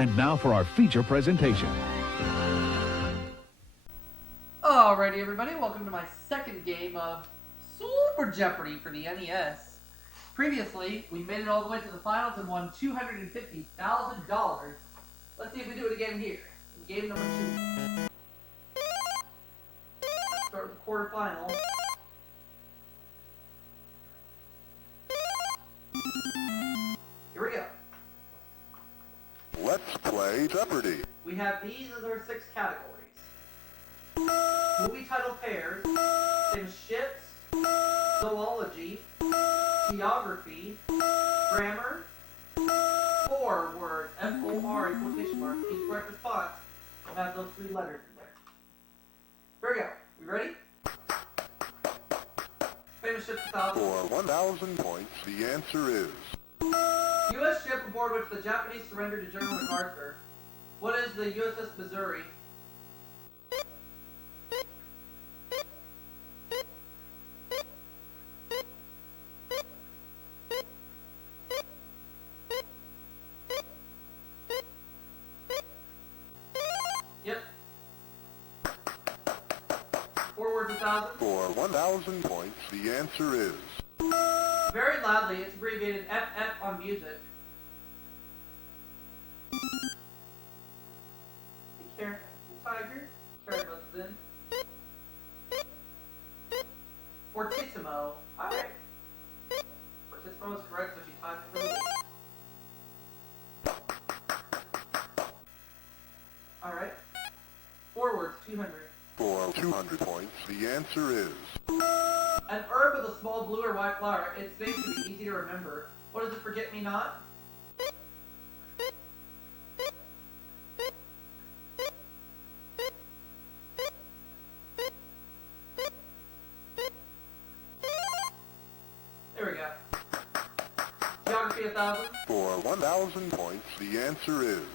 And now for our feature presentation. Alrighty, everybody, welcome to my second game of Super Jeopardy for the NES. Previously, we made it all the way to the finals and won $250,000. Let's see if we do it again here. Game number 2. Let's start with the quarterfinal. Here we go. Let's play Jeopardy! We have these as our 6 categories. Movie title pairs, then ships, zoology, geography, grammar, 4 words, F-O-R in quotation marks. Each correct response will have those 3 letters in there. Here we go. We ready? Famous ships 1,000. For 1,000 points, the answer is... U.S. ship aboard which the Japanese surrendered to General MacArthur. What is the USS Missouri? Yep. 4 words 1,000. For 1,000 points, the answer is... Very loudly, it's abbreviated FF on music. Hey, Karen, Tiger. Karen buzzes in. Fortissimo. Alright. Fortissimo is correct, so she ties it for the lead. Alright. 4 words, 200. For 200 points, the answer is... An herb with a small blue or white flower. Its name should be easy to remember. What is it, forget-me-not? There we go. Geography 1,000. For 1,000 points, the answer is...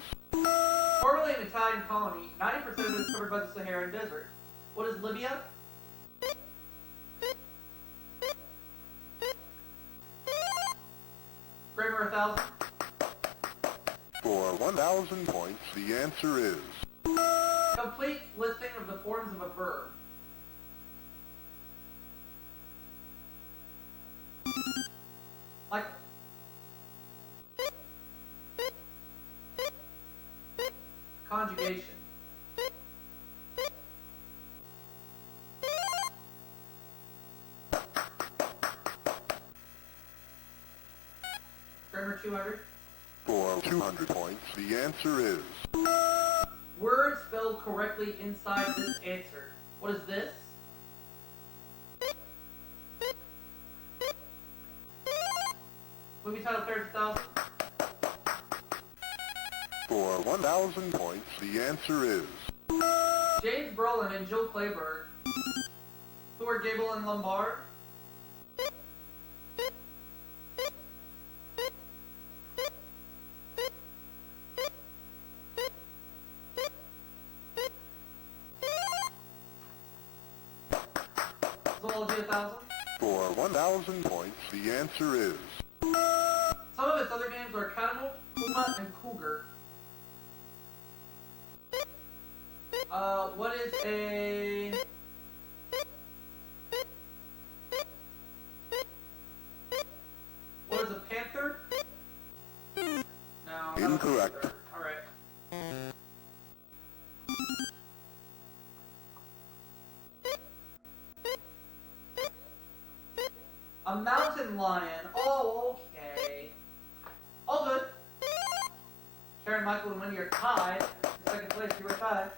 Formerly an Italian colony, 90% of it is covered by the Saharan Desert. What is Libya? Grammar 1,000. For 1,000 points, the answer is... Complete listing of the forms of a verb. Like conjugation. Grammar 200. For 200 points, the answer is... Words spelled correctly inside this answer. What is this? Movie title pairs 1,000. For 1,000 points, the answer is... James Brolin and Jill Clayburgh. Who are Gable and Lombard? Zoology 1,000. For 1,000 points, the answer is... Some of its other names are Catamount, Puma, and Cougar. What is a... What is a panther? No, not Incorrect. A panther. Alright. A mountain lion. Oh, okay. All good. Karen, Michael, and Wendy are tied. In second place, you were tied.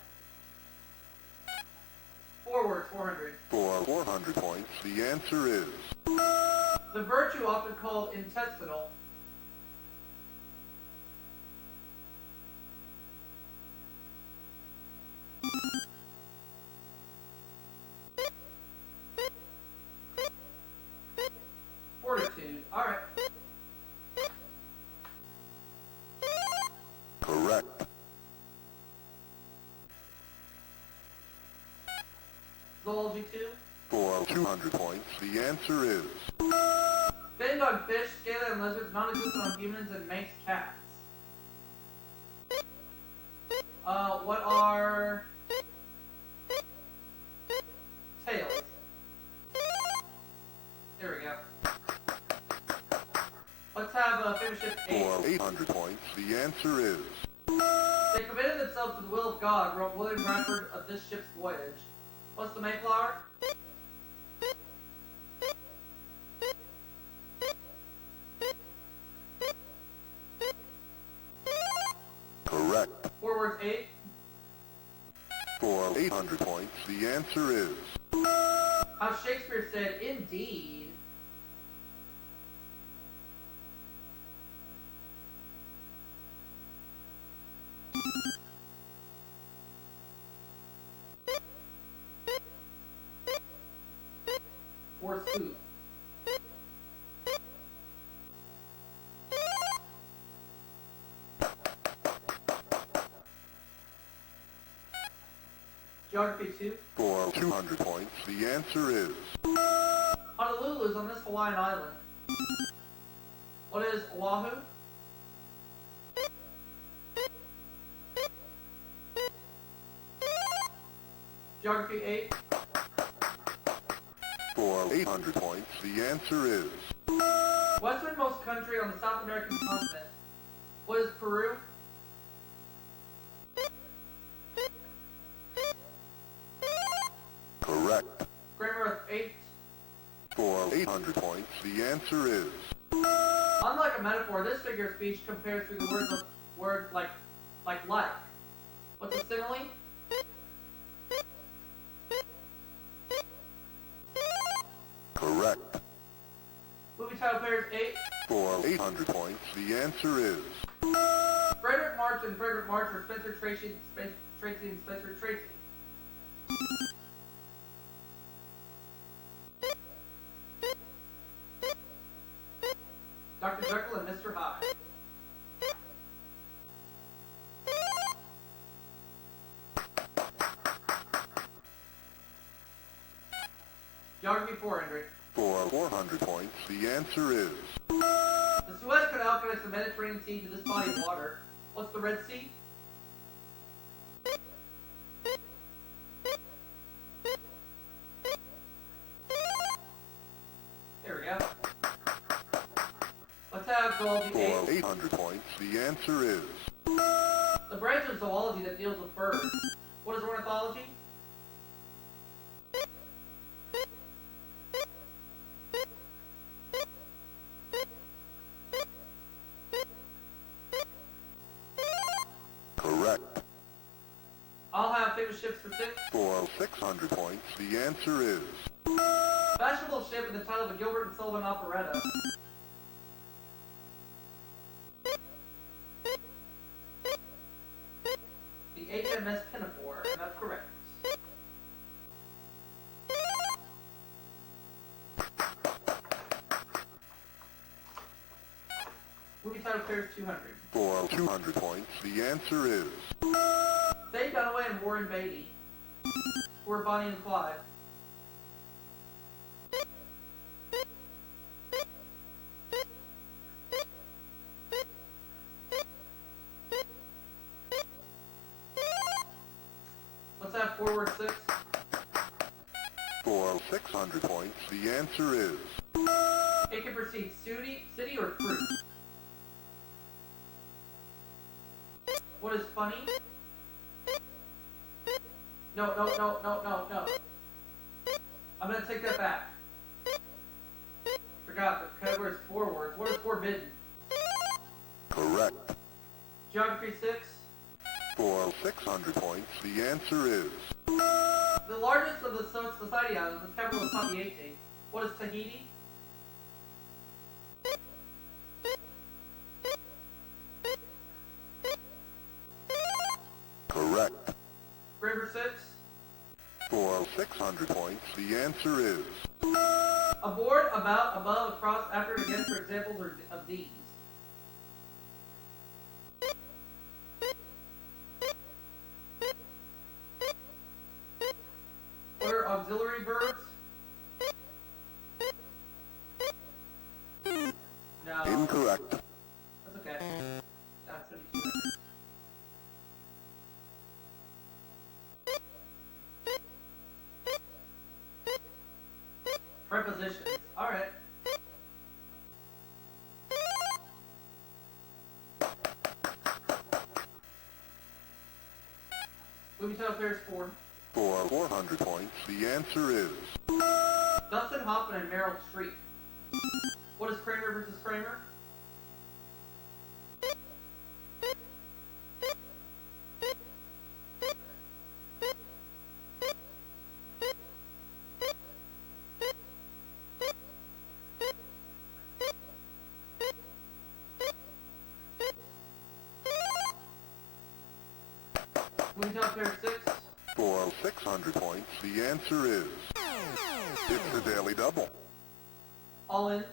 4 words, 400. For 400 points, the answer is... The virtue often called intestinal. Fortitude. Alright. Correct. Zoology 2. For 200 points, the answer is... Bend on fish, scaly on lizards, non-existent on humans, and Manx cats. For 800 points, the answer is They committed themselves to the will of God, wrote William Bradford of this ship's voyage. What's the Mayflower? correct. 4 words 8. For 800 points, the answer is How Shakespeare said, indeed. Or spook. Geography 2. for 200 points, the answer is Honolulu is on this Hawaiian island. What is Oahu? Geography 8. For 800 points, the answer is Westernmost country on the South American continent. What is Peru? correct. Grammar of 8. For 800 points, the answer is Unlike a metaphor, this figure of speech compares through the words like. What's a simile? correct. Movie title pairs 8. For 800 points, the answer is Frederick March and Frederick March or Spencer Tracy and Spencer Tracy. Dr. Jekyll and Mr. Hyde. Geography 400. for 400 points, the answer is The Suez Canal connects the Mediterranean Sea to this body of water. What's the Red Sea? There we go. Let's have zoology for 8. 800 points, the answer is The branch of zoology that deals with birds. What is ornithology? correct. I'll have famous ships for 6. For 600 points, the answer is Fashionable ship in the title of a Gilbert and Sullivan operetta. The HMS Pinafore, and that's correct. Movie title pairs 200. for 200 points, the answer is Faye Dunaway and Warren Beatty. Who are Bonnie and Clyde? Let's have forward 6. for 600 points, the answer is It can precede city or fruit. What is funny? No. I'm gonna take that back. Forgot, the code word is 4 words. What is forbidden? correct. Geography 6. For 600 points, the answer is The largest of the Society Islands, the capital is Papeete. What is Tahiti? correct. Grammar 6. For 600 points, the answer is Aboard, about, above, across, after, and against are examples of these. What are auxiliary verbs? No. incorrect. That's okay. That's gonna be 200. Prepositions. Alright. Movie title pairs 4. For 400 points, the answer is Dustin Hoffman and Meryl Streep. What is Kramer versus Kramer? Movie title pairs 6. for 600 points, the answer is it's a daily double. All in.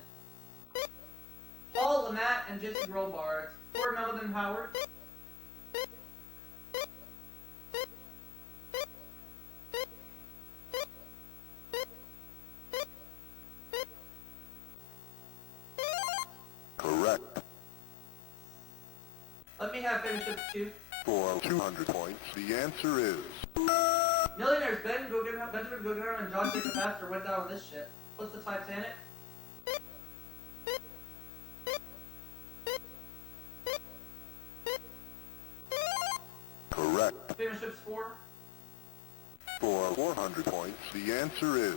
Paul, Lynette, and Jesse Robards. Ford, Melvin, and Howard. Correct. Let me have famous ships 2. For 200 points, the answer is Millionaires Benjamin Guggenheim and John Jacob Astor went down on this ship. What's the Titanic? correct. Famous ships 4. For 400 points, the answer is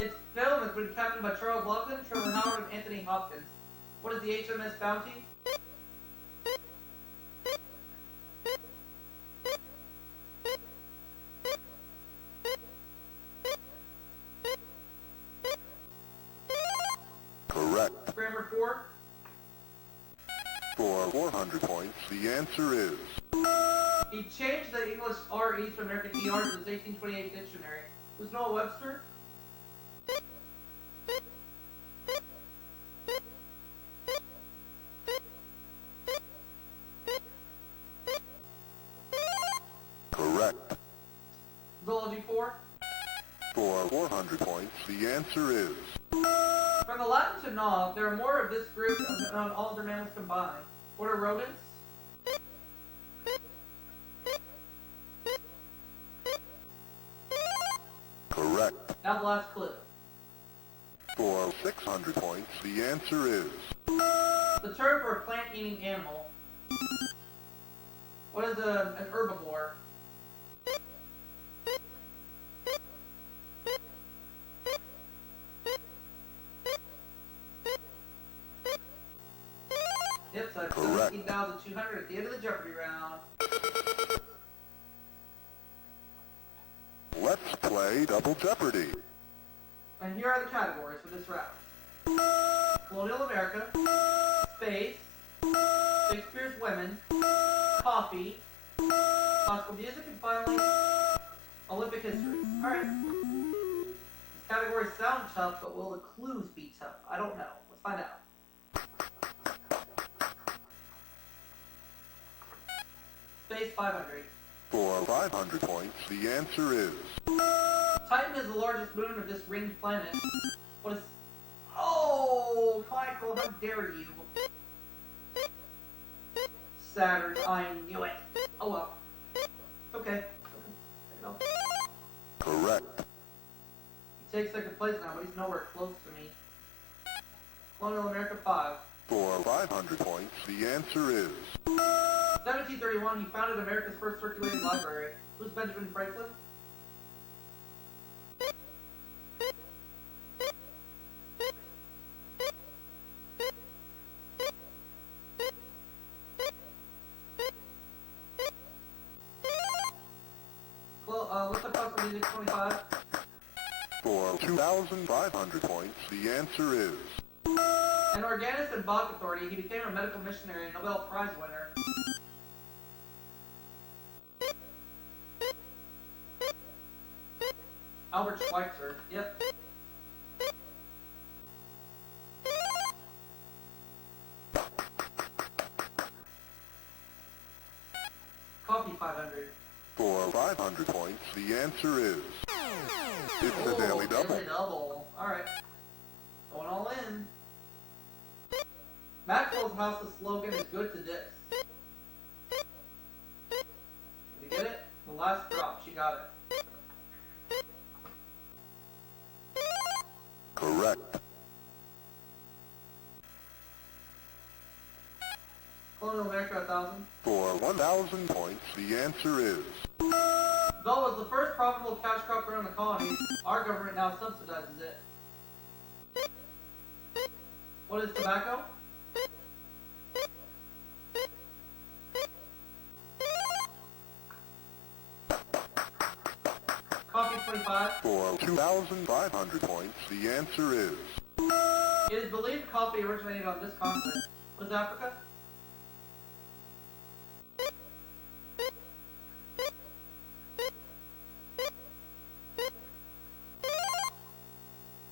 Its film has been captained by Charles Loughlin, Trevor Howard, and Anthony Hopkins. What is the HMS Bounty? correct. Grammar 4. For 400 points, the answer is He changed the English RE to American ER to his 1828 dictionary. Was Noah Webster? correct. Zoology 4. For 400 points, the answer is From the Latin to gnaw, there are more of this group than on all other mammals combined. What are rodents? correct. Now the last clue. For 600 points, the answer is The term for a plant-eating animal. What is an herbivore? Yep, so that's Correct. 17,200 at the end of the Jeopardy round. Let's play Double Jeopardy. And here are the categories for this round. Colonial America, space, Shakespeare's women, coffee, classical music, and finally, Olympic history. Alright. These categories sound tough, but will the clues be tough? I don't know. Let's find out. Space 500. For 500 points, the answer is Titan is the largest moon of this ringed planet. What is... Oh, Michael, how dare you? Saturn, I knew it. Oh well. Okay. correct. He takes second place now, but he's nowhere close to me. Colonial America 5. For 500 points, the answer is 1731, he founded America's first circulating library. Who's Benjamin Franklin? Well, what's the cost of music? 25. For 2,500 points, the answer is An organist and Bach authority, he became a medical missionary and Nobel Prize winner. Albert Schweitzer. Yep. Coffee 500. for 500 points, the answer is it's a daily double. Daily double. Alright. Going all in. Maxwell's house's slogan is good to this. Did you get it? The last drop. She got it. Correct. Colonial Colonial America 1000. For 1,000 points, the answer is... Though it was the first profitable cash crop grown in the colonies, our government now subsidizes it. What is tobacco? Coffee 25. For 2,500 points, the answer is... It is believed coffee originated on this continent. What is Africa?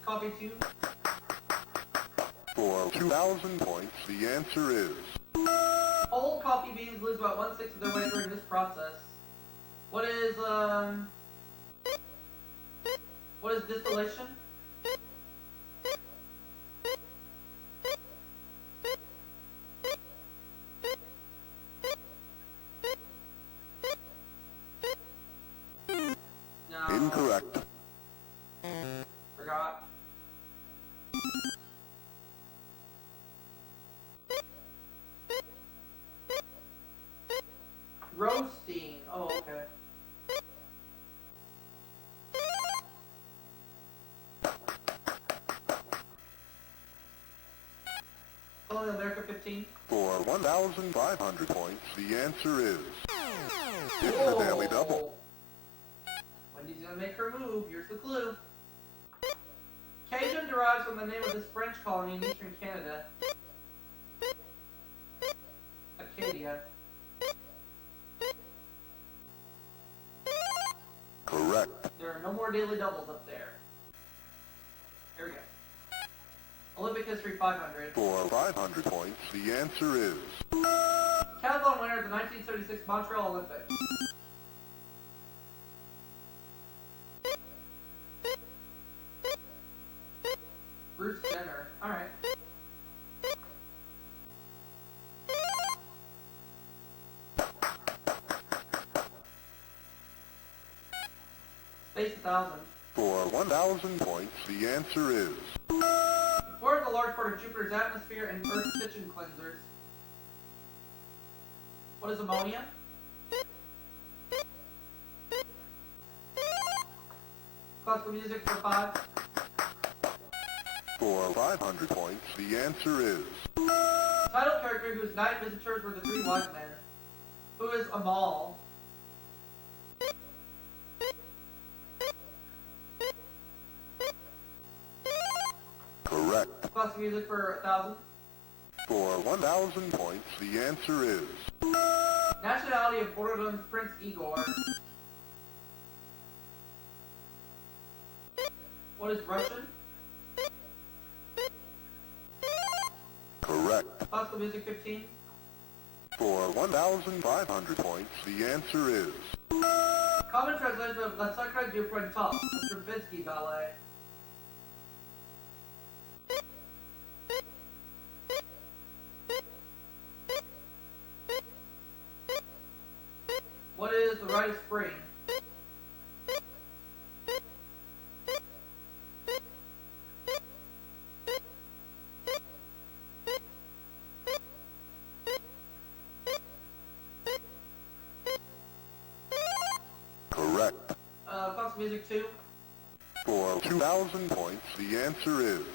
Coffee 2. For 2,000 points, the answer is... Old coffee beans lose about 1/6 of their weight during this process. What is distillation? No. Incorrect. Forgot. Roasting. Oh, okay. Colonial America 15. For 1,500 points, the answer is... It's the Daily Double. Wendy's gonna make her move. Here's the clue. Cajun derives from the name of this French colony in eastern Canada. Acadia. Correct. There are no more daily doubles up there. Here we go. Olympic history 500. For 500 points, the answer is... Cathlon winner of the 1976 Montreal Olympics. Bruce Jenner. Alright. Space 1000. For 1,000 points, the answer is... What is a large part of Jupiter's atmosphere and Earth's kitchen cleansers? What is ammonia? Classical music for 5. For 500 points, the answer is... Title character whose 9 visitors were the 3 wise men. Who is Amal? Correct. Classical music for 1000. For 1,000 points, the answer is... Nationality of Bordeaux's Prince Igor. What is Russian? Correct. Classical music 15. For 1,500 points, the answer is... Common translation of La Sacre du Printemps, a Stravinsky ballet. What is the rite of spring? Correct. Classical music 2. For 2,000 points, the answer is...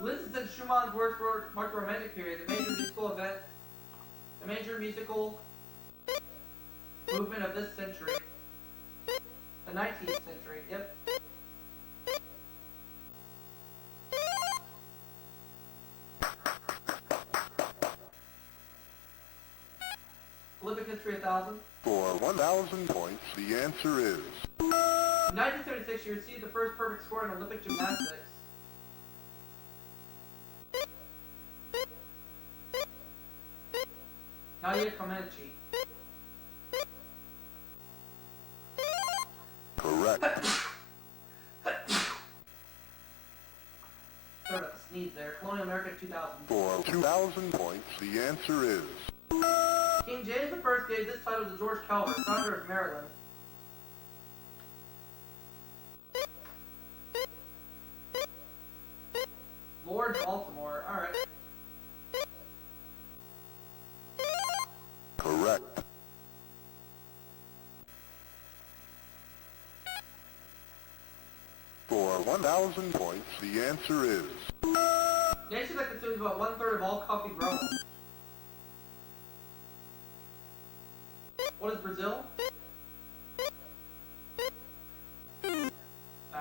Liszt and Schumann's works marked the Romantic period, the major musical event, the major musical movement of this century. The 19th century, yep. Olympic history 1000. For 1,000 points, the answer is... In 1936, she received the first perfect score in Olympic gymnastics. Nadia Comaneci. Correct. Sort of sneeze there. Colonial America 2000. For 2,000 points, the answer is... King James I gave this title to George Calvert, founder of Maryland. Lord Baltimore. Alright. Correct. For 1,000 points, the answer is... Nation that consumes about 1/3 of all coffee grown. What is Brazil?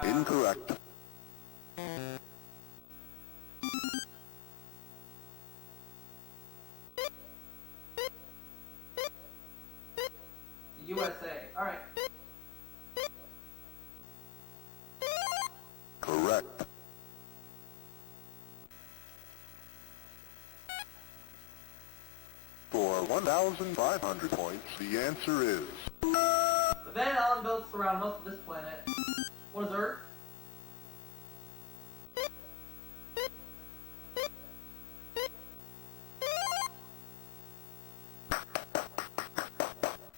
Incorrect. The USA. Alright. Correct. For 1,500 points, the answer is... The Van Allen belts surround most of this planet. What is Earth?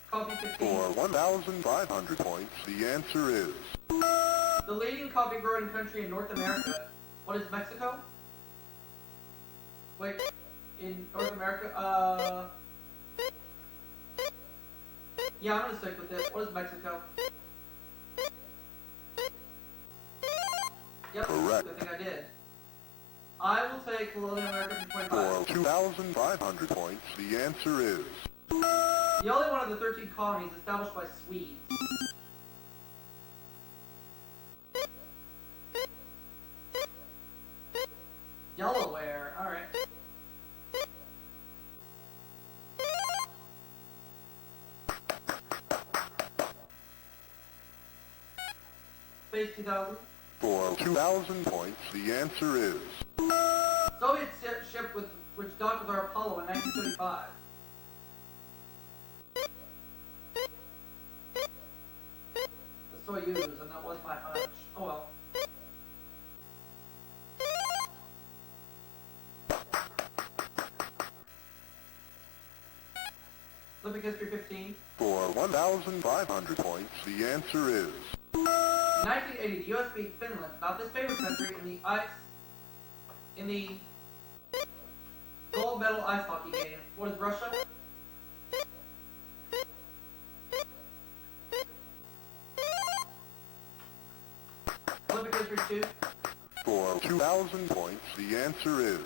Coffee 15. For 1,500 points, the answer is... The leading coffee growing country in North America. What is Mexico? Wait, in North America, yeah, I'm gonna stick with this. What is Mexico? Yep, Correct. I think I did. I will take Colonial America for 25. For 2,500 points, the answer is... The only one of the 13 colonies established by Swedes. Delaware, alright. Space 2000. For 2,000 points, the answer is... Soviet ship which docked with our Apollo in 1935. The Soyuz, and that was my hunch. Oh well. Olympic History 15. For 1,500 points, the answer is... In 1980, the U.S. beat Finland, not this favorite country, in the gold medal ice hockey game. What is Russia? Olympic History 2. For 2,000 points, the answer is...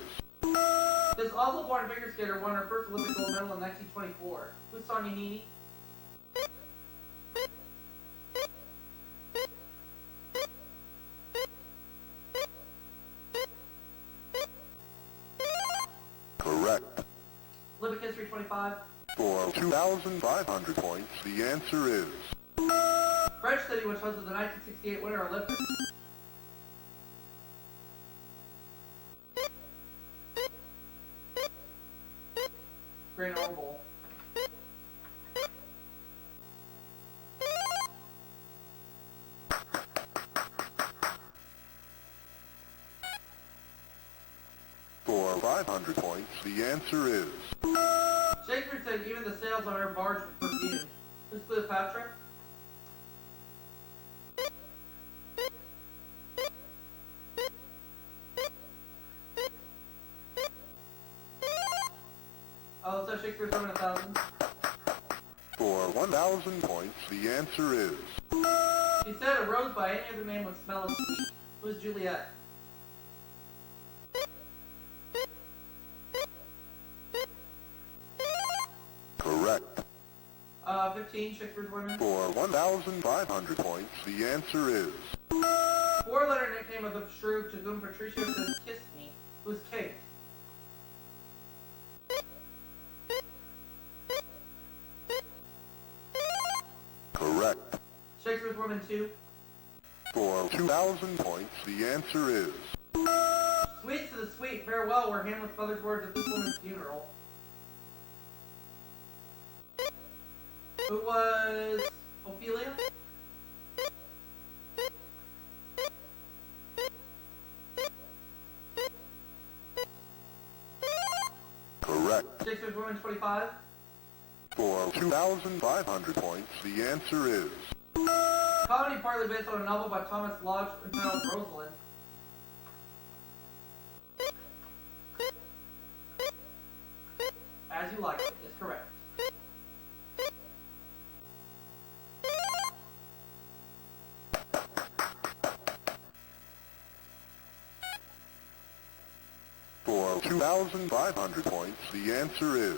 This Oslo-born figure skater won her first Olympic gold medal in 1924. Who's Sonia Nini? Correct. Olympic History 25. For 2,500 points, the answer is... French city which hosted the 1968 Winter Olympics. Grenoble. For 500 points, the answer is... Shakespeare said even the sails on her barge were perfumed. Who's Cleopatra? Oh, let's have Shakespeare's Women 1,000. For 1,000 points, the answer is... He said a rose by any other name would smell as sweet. Who's Juliet? Correct. 15, Shakespeare's Women. For 1,500 points, the answer is... Four-letter nickname of the shrew to whom Patricio says, "Kiss me." Who's Kate? Correct. Shakespeare's Women 2. For 2,000 points, the answer is... Sweets to the sweet, farewell were Hamlet's mother's words at this woman's funeral. Who was Ophelia? Correct. Shakespeare's Women 25. For 2,500 points, the answer is... Comedy partly based on a novel by Thomas Lodge entitled Rosalind. As You Like It is correct. 2,500 points, the answer is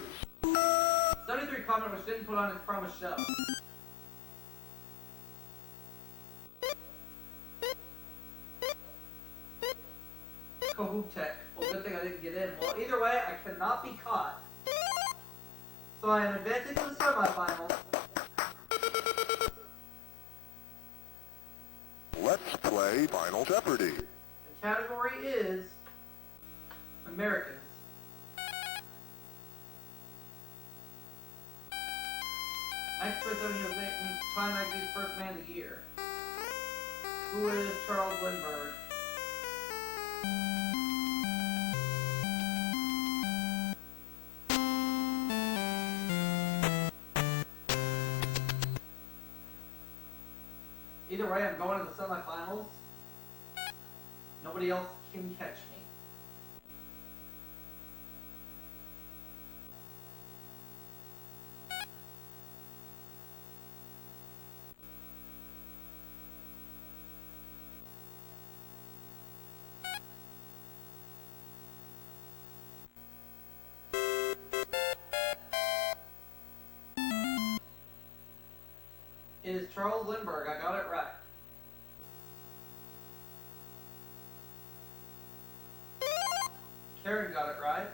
73 comment which didn't put on its promised show. Kahootek. Well, good thing I didn't get in. Well, either way, I cannot be caught. So I am advancing to the semifinals. Let's play Final Jeopardy. The category is Americans. Next to it, he was Time Magazine's first man of the year. Who is Charles Lindbergh? Either way, I'm going to the semifinals. Nobody else can catch me. It is Charles Lindbergh. I got it right. Karen got it right.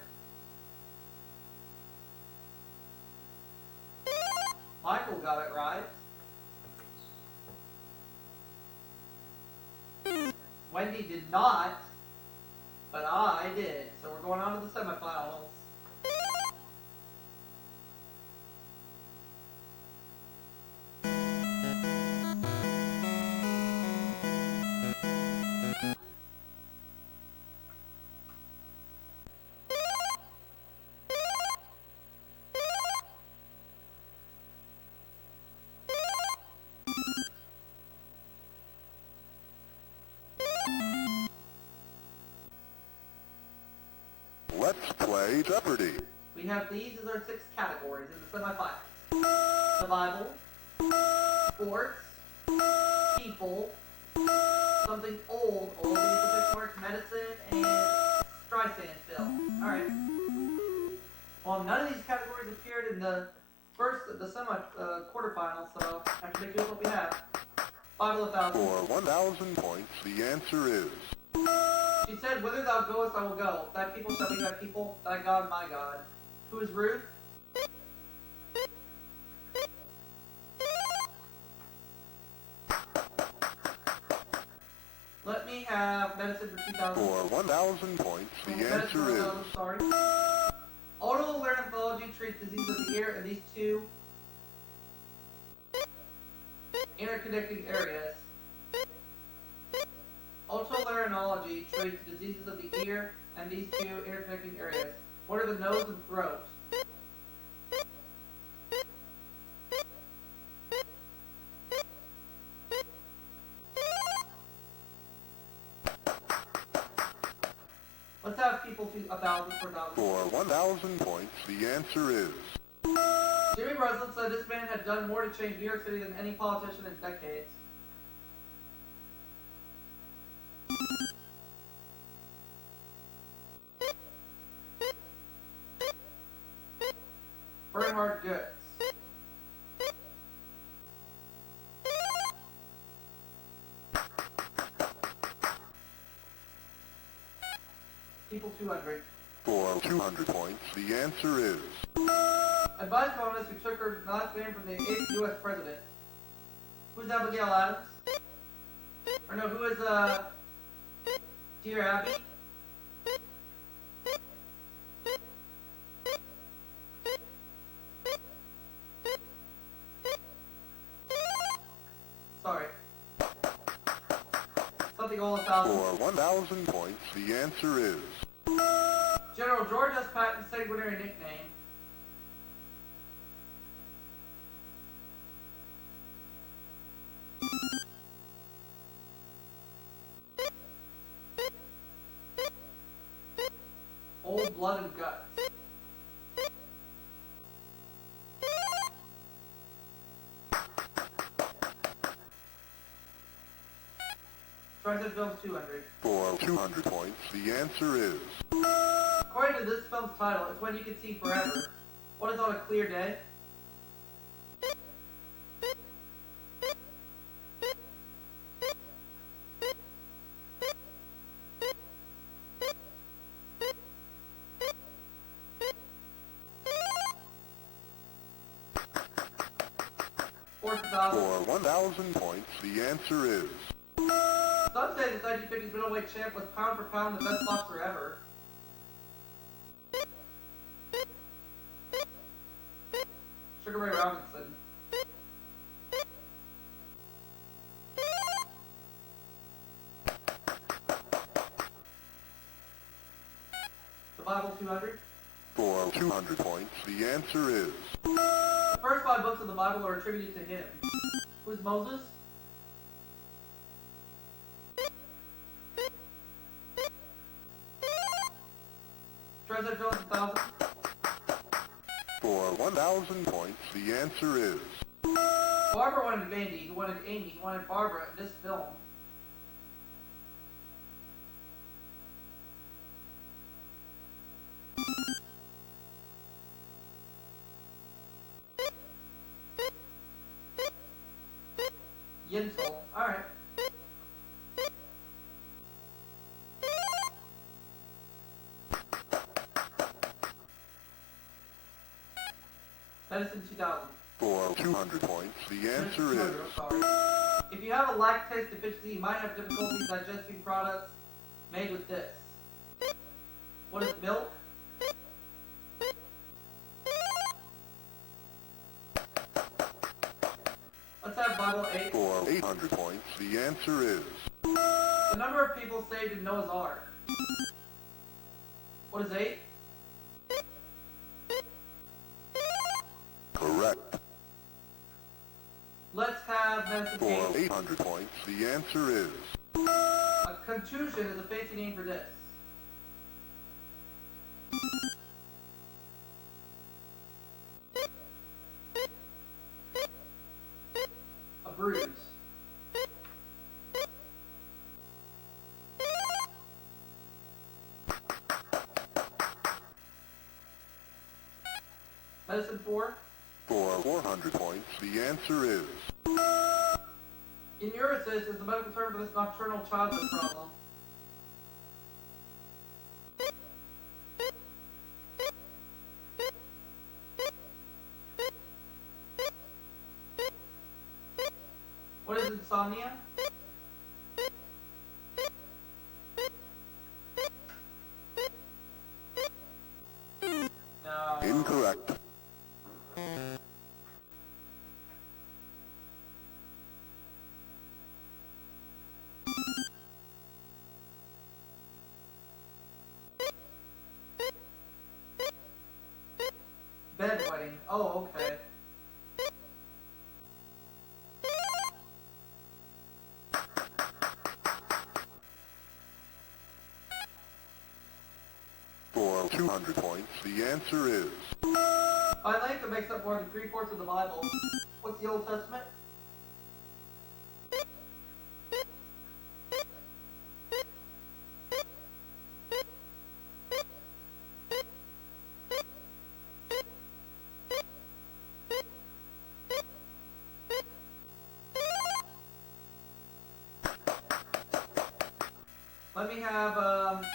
Michael got it right. Wendy did not, but I did. So we're going on to the semifinals. Let's play Jeopardy. We have these as our 6 categories in the semifinals. Survival, sports, people, something old people work, medicine, and Streisand film. Alright. Well, none of these categories appeared in the quarterfinals, so I have to make do with what we have. 5,000. For 1,000 points, the answer is She said, "Whither thou goest, I will go. Thy people shall be thy people, thy God my God." Who is Ruth? Let me have medicine for 2,000. For 1,000 points, the answer is Sorry. Otolaryngology treats diseases of the ear in these 2 interconnecting areas. Otolaryngology treats diseases of the ear and these 2 interconnecting areas. What are the nose and throat? Let's have people to 1,000 for 1,000. For 1,000 points, the answer is Jimmy Breslin said this man had done more to change New York City than any politician in decades. Bernhard Goetz. People 200. For 200 points, the answer is Advice columnist who took her last name from the 8th U.S. president. Who's Abigail Adams? Or no, who is, Dear Abby? Sorry. Something all 1,000. For 1,000 points, the answer is General George S. Patton's sanguinary nickname. Old Blood and Guts. Streisand Films 200. For 200 points, the answer is According is this film's title? It's When You Can See Forever. What is on a clear day? For 1,000 points, the answer is... Some say the 1950s middleweight champ was pound for pound the best boxer ever. Sugar Ray Robinson. The Bible 200. For 200 points, the answer is... The first 5 books of the Bible are attributed to him. Who's Moses? Treasure Jones 1000. For 1,000 points, the answer is... Barbara wanted Mandy, he wanted Amy, he wanted Barbara in this film. Yentl. Alright. Medicine 2000. For 200 points, the answer is... Sorry. If you have a lactase deficiency, you might have difficulty digesting products made with this. What is milk? Let's have Bible 8. For 800 points, the answer is... The number of people saved in Noah's Ark. What is 8? Correct. Let's have medicine For 8. 800 points, the answer is... A contusion is a fancy name for this. A bruise. Medicine 4. For 400 points, the answer is... Enuresis is the medical term for this nocturnal childhood problem. What is insomnia? No. Incorrect. Bedwetting. Oh, okay. For 200 points, the answer is... By length, it makes up more than 3/4 of the Bible. What's the Old Testament? Let me have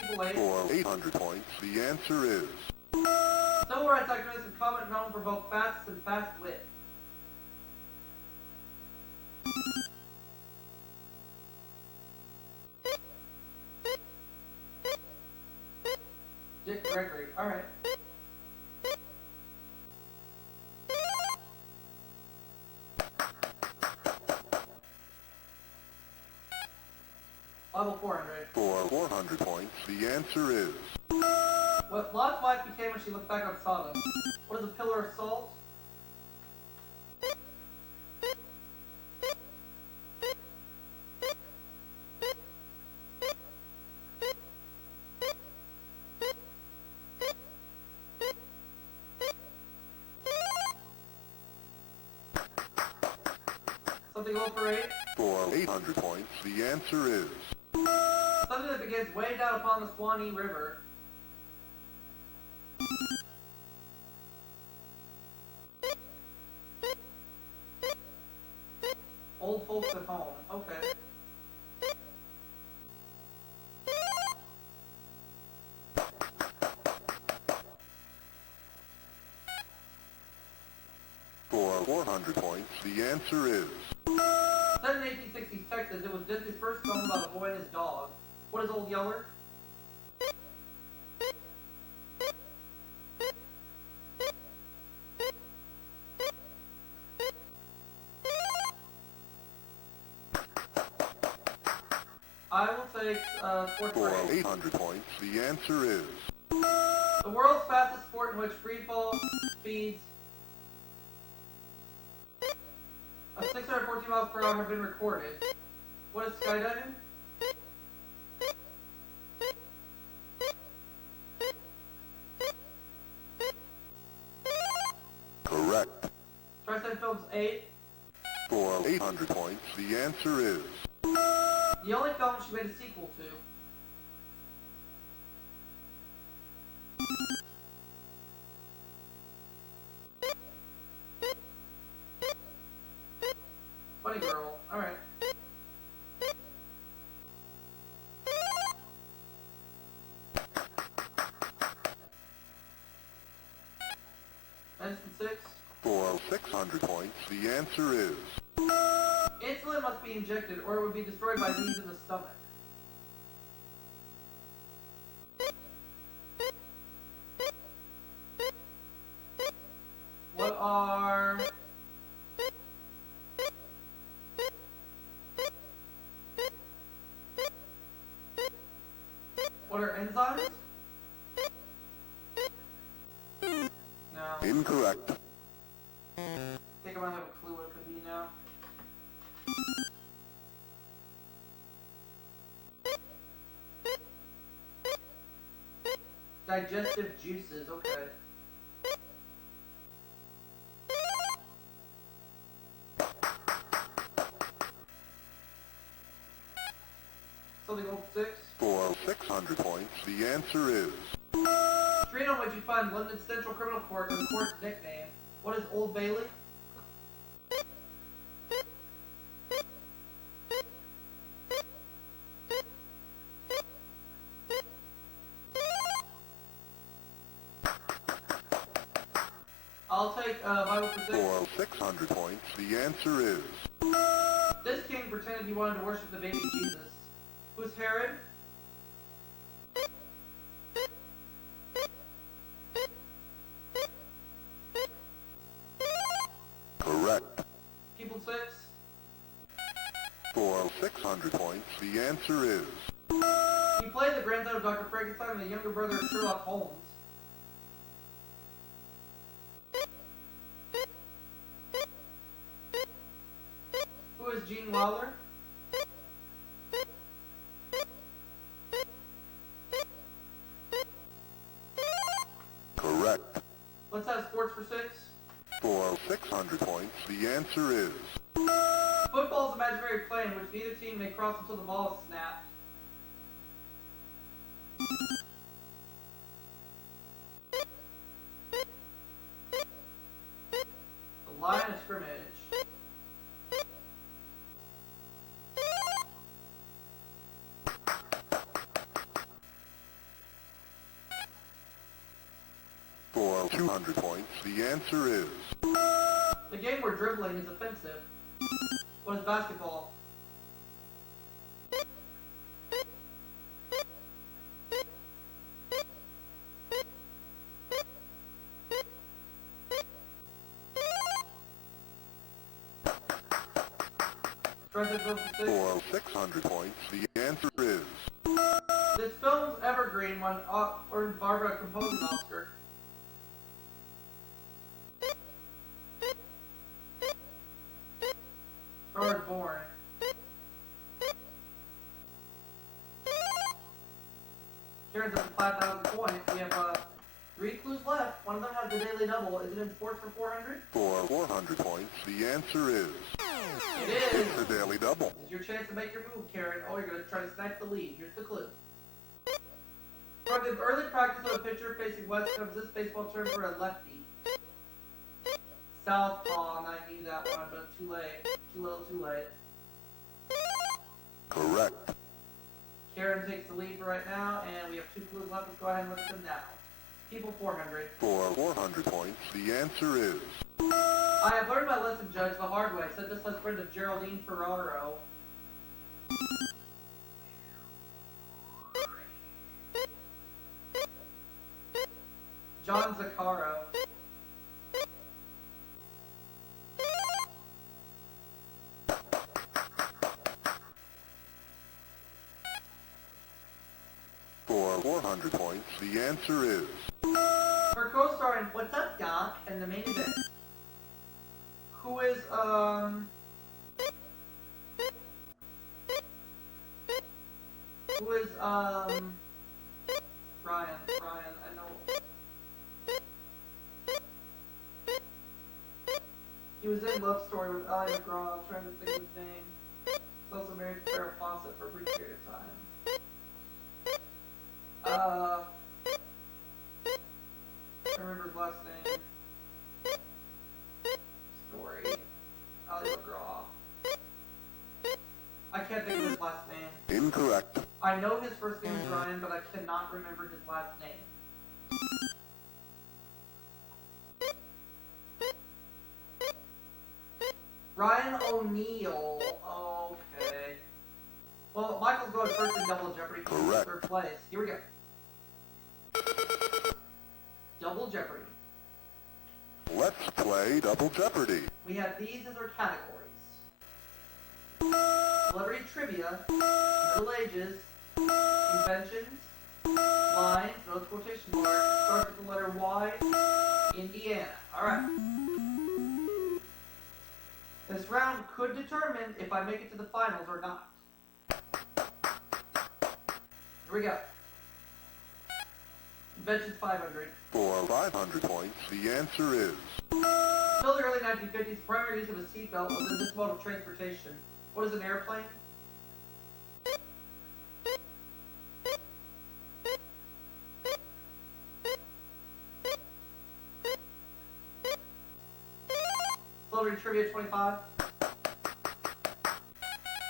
people wait. For 800 points, the answer is... Civil rights activist and comment known for both fast and fast wit. Dick Gregory. Alright. Level 400. For 400 points, the answer is... What Lot's wife became when she looked back on Sodom. What is a pillar of salt? Something over 8? For 800 points, the answer is... Something that begins way down upon the Swanee River. old folks at home. Okay. For 400 points, the answer is Set in 1860s Texas, it was Disney's first film about a boy and his dog. What is Old Yeller? I will take fourth for grade. 800 points, the answer is The world's fastest sport in which free fall speeds of 614 miles per hour have been recorded. What is skydiving? correct. Tri-State Films 8. For 800 points, the answer is The only film she made a sequel to. Funny Girl. Alright. Medicine 6. for 600 points, the answer is Insulin must be injected or it would be destroyed by bees in the stomach. What are... What are enzymes? No. incorrect. I think I might have a clue what it could be now. Digestive juices, okay. Something old 6. For 600 points, the answer is Street on which you find London Central Criminal Court or the court's nickname. What is Old Bailey? I'll take Bible for 6. for 600 points, the answer is This king pretended he wanted to worship the baby Jesus. Who's Herod? correct. People 6. For 600 points, the answer is He played the grandson of Dr. Frankenstein and the younger brother of Sherlock Holmes. Who is Gene Wilder? correct. Let's have sports for 6. For 600 points, the answer is Football is an imaginary plane which neither team may cross until the ball is snapped. The line of scrimmage. for 200 points, the answer is The game where dribbling is offensive. What is basketball? for 600 points, the answer is This film's evergreen won earned Barbara a composing Oscar. Star is Born. Karen's up to 5,000 points. We have 3 clues left. One of them has the daily double. Is it in sports for 400? for 400 points, the answer is It is. it's a daily double. This is your chance to make your move, Karen. Oh, you're going to try to snipe the lead. Here's the clue. From the early practice of a pitcher facing west comes this baseball term for a lefty. Southpaw, and I knew that one, but too late. Too little, too late. Correct. Karen takes the lead right now, and we have 2 clues left. Let's go ahead and look at them now. People 400. For 400 points, the answer is I have learned my lesson, Judge, the hard way, said this husband of Geraldine Ferraro. John Zaccaro. for 400 points, the answer is Her co-star in What's Up, Doc? And the main event. Who is, Ryan, I know. He was in Love Story with Ally McGraw. I'm trying to think of his name. He's also married to Farrah Fawcett for a brief period of time. I remember his last name. Story. Ally McGraw. I can't think of his last name. incorrect. I know his first name is Ryan, but I cannot remember his last name. Ryan O'Neal. Okay. Well, Michael's going first in Double Jeopardy for Correct. third place. Here we go. Double Jeopardy. Let's play Double Jeopardy. We have these as our categories. Celebrity trivia, Middle Ages, inventions, lines, no quotation marks, starts with the letter Y, Indiana. Alright. This round could determine if I make it to the finals or not. Here we go. Inventions 500. For 500 points, the answer is Until the early 1950s, the primary use of a seatbelt was in this mode of transportation. What is an airplane? Celebrity Trivia 25.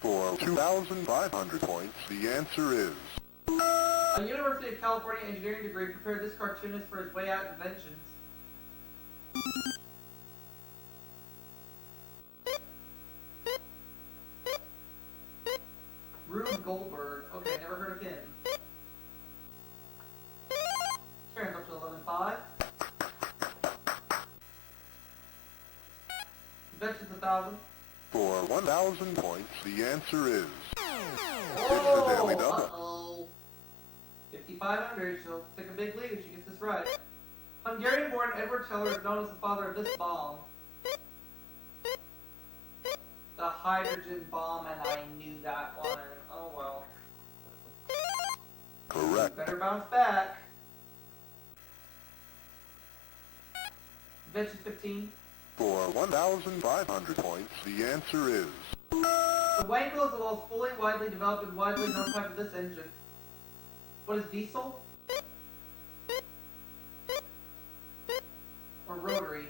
for 2,500 points, the answer is A University of California engineering degree prepared this cartoonist for his way out inventions. Rube Goldberg. Okay, never heard of him. Karen's up to 11.5. Inventions 1,000. for 1,000 points, the answer is Oh, the Daily Double. uh-oh. 5,500. She'll take a big lead if she gets this right. Hungarian-born Edward Teller is known as the father of this bomb. The hydrogen bomb, and I knew that one. Oh well. correct. Better bounce back. Invention 15. For 1,500 points, the answer is The Wankel is the most fully, widely developed, and widely known type of this engine. What is diesel? Or rotary?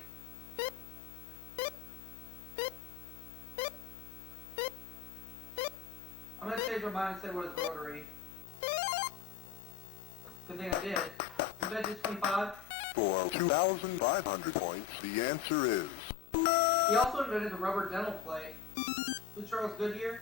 I'm gonna change my mind and say what is rotary. Good thing I did. Invention 25. for 2,500 points, the answer is He also invented the rubber dental plate. Who's Charles Goodyear?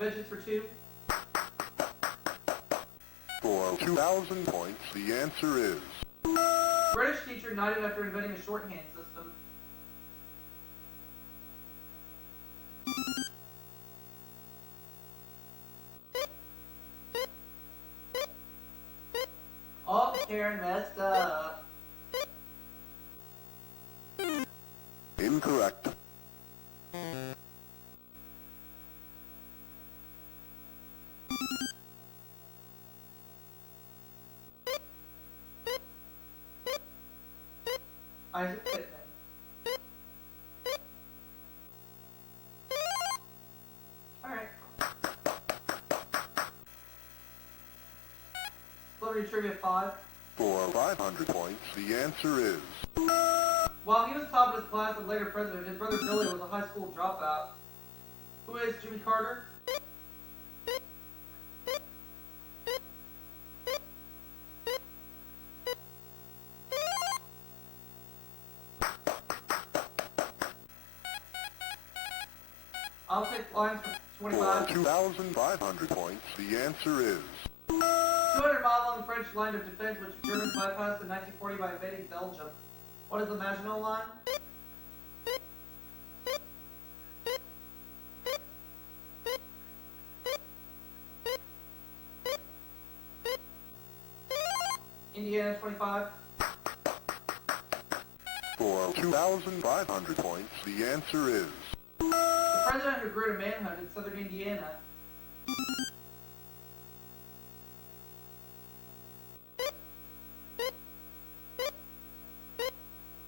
Inventions for 2. for 2,000 points, the answer is British teacher knighted after inventing a shorthand system. Oh, Karen messed up. incorrect. Isaac Pittman. Alright. Celebrity Trivia 5. For 500 points, the answer is... While he was top of his class and later president, his brother Billy was a high school dropout. Who is Jimmy Carter? I'll take lines for 25. For 2,500 points, the answer is... 200-mile-long French line of defense which Germans bypassed in 1940 by invading Belgium. What is the Maginot Line? Indiana 25. For 2,500 points, the answer is... The president who grew to manhunt in southern Indiana.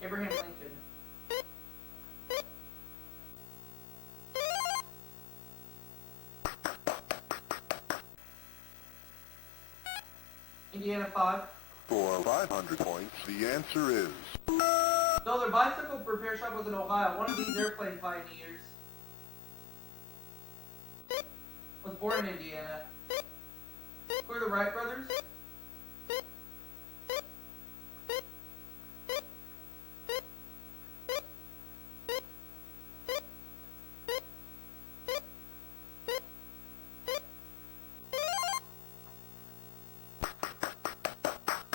Abraham Lincoln. Indiana 5. For 500 points, the answer is... Though their bicycle repair shop was in Ohio, one of these airplane pioneers was born in Indiana. Who are the Wright brothers?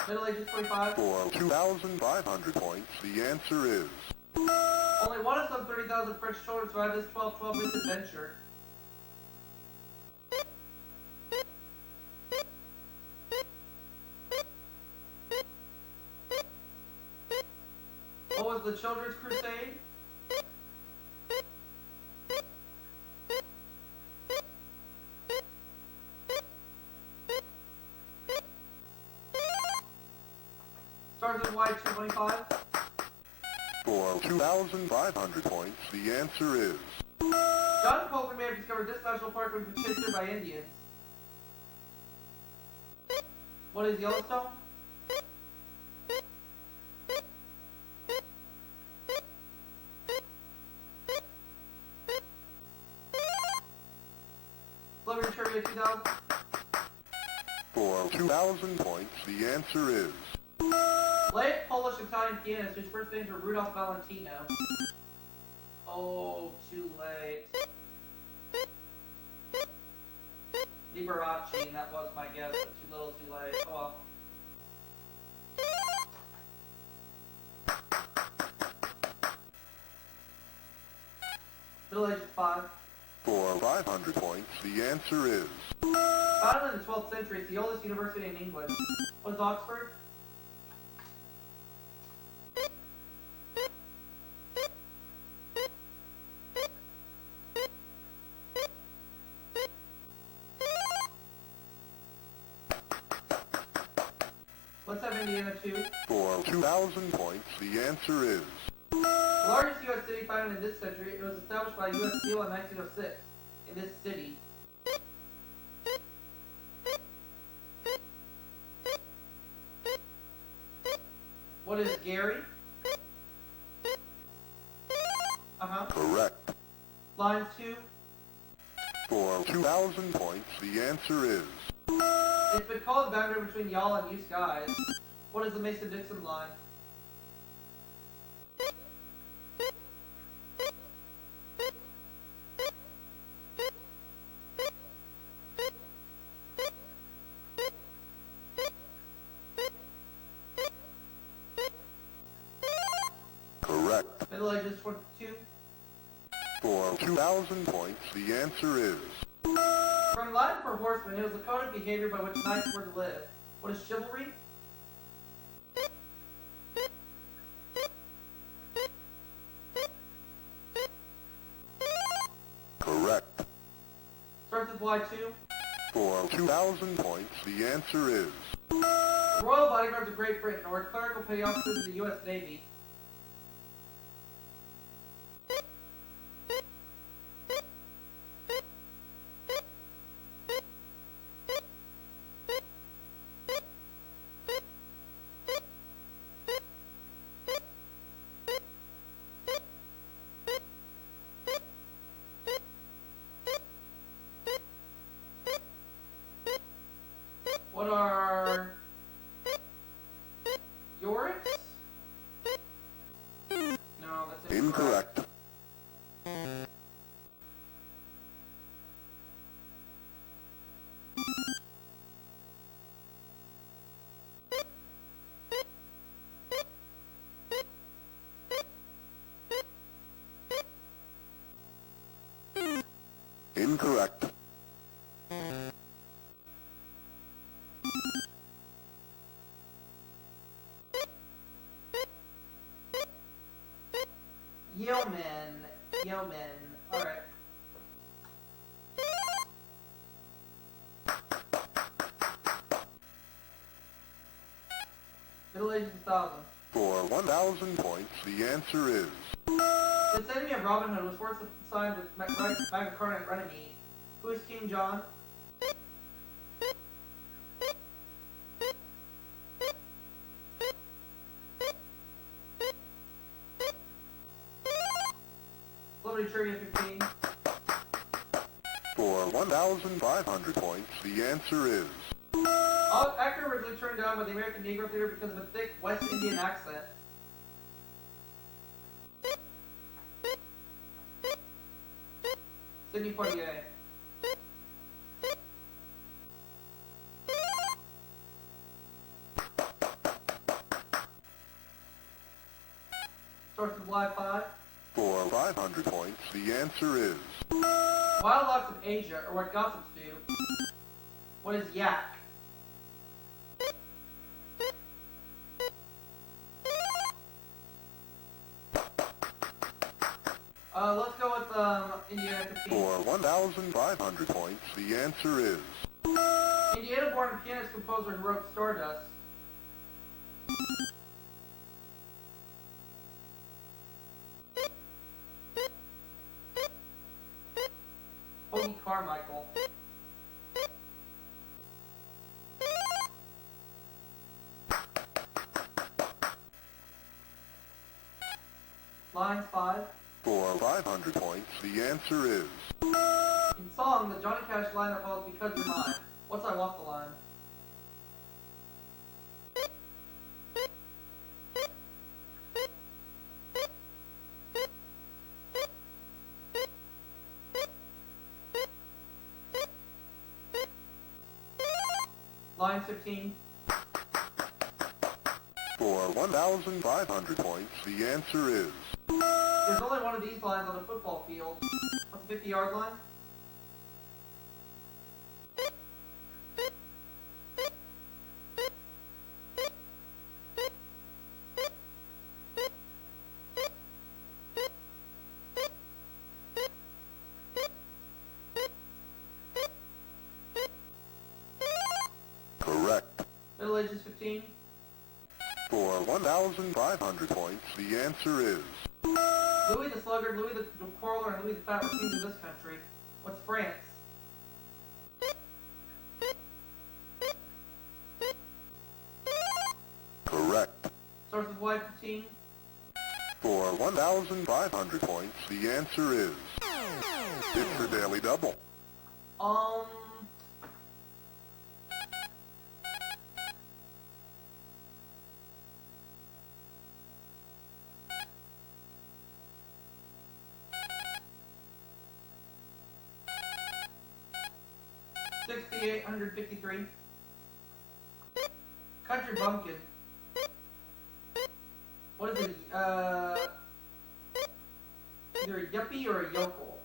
Middle Ages 25. For 2,500 points, the answer is... Only one of some 30,000 French children survived this 12-12 misadventure. What was the Children's Crusade? Starts with Y225. For 2,500 points, the answer is... John Colton may have discovered this national park when he was chased there by Indians. What is Yellowstone? Celebrity Trivia 2000. For 2,000 points, the answer is... Late Polish-Italian pianist whose first names were Rudolph Valentino. Oh, too late. Liberace, that was my guess, but too little, too late. Oh well. Middle Ages 5. For 500 points, the answer is... Founded in the 12th century, it's the oldest university in England. What is Oxford? Let's have Indiana 2. For 2,000 points, the answer is... The largest U.S. city founded in this century, it was established by U.S. Steel in 1906. In this city. What is Gary? Uh-huh. Correct. Line 2. For 2,000 points, the answer is... It's been called the boundary between y'all and you guys. What is the Mason-Dixon line? Correct. Middle Ages 22. For 2,000 points, the answer is... From Latin for horseman, it was a code of behavior by which knights were to live. What is chivalry? Correct. Starts with Y2. For 2,000 points, the answer is... The Royal Bodyguards of Great Britain, or clerical petty officers in the U.S. Navy. What are Yoriks? No, that's incorrect. Incorrect. Yeoman. Alright. Middle Ages 1000. For 1,000 points, the answer is This enemy of Robin Hood was forced to sign with Macaronic Runnymede. Who is King John? Celebrity Trivia 15. for 1,500 points, the answer is Actor originally turned down by the American Negro Theater because of a thick West Indian accent. Sidney Poitier. Source of Live 5. for 500 points, the answer is Wild Lots of Asia, or what gossips do. What is yak? Let's go with Indiana 15. for 1,500 points, the answer is Indiana-born pianist composer who wrote Stardust. Hoagie Carmichael. Lines 5. for 500 points, the answer is In song, the Johnny Cash line that follows Because You're Mine. What's I Walk the Line? Line 15. for 1,500 points, the answer is There's only one of these lines on a football field. What's the 50-yard line? correct. Middle Ages 15. For 1,500 points, the answer is Louis the Sluggard, Louis the Quarreler, and Louis the Fat were kings of this country. What's France? correct. Source of Life 15. For 1,500 points, the answer is it's the Daily Double. Um... 6,853. Country Bumpkin. What is it? Either a yuppie or a yokel.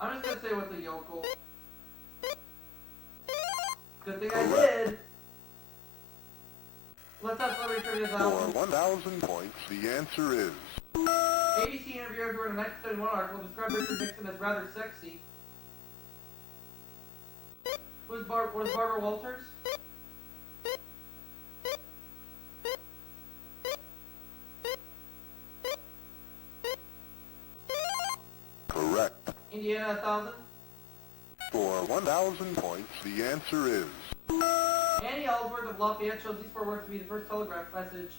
I'm just gonna say what's a yokel. Good thing I did. Let's have celebrity trivia For 1,000 points, the answer is ABC interviewer who wrote a 1971 article described Richard Nixon as rather sexy. What is Barbara Walters? correct. Indiana 1000. For 1,000 points, the answer is Annie Ellsworth of of Lafayette chose these 4 words to be the first telegraph message.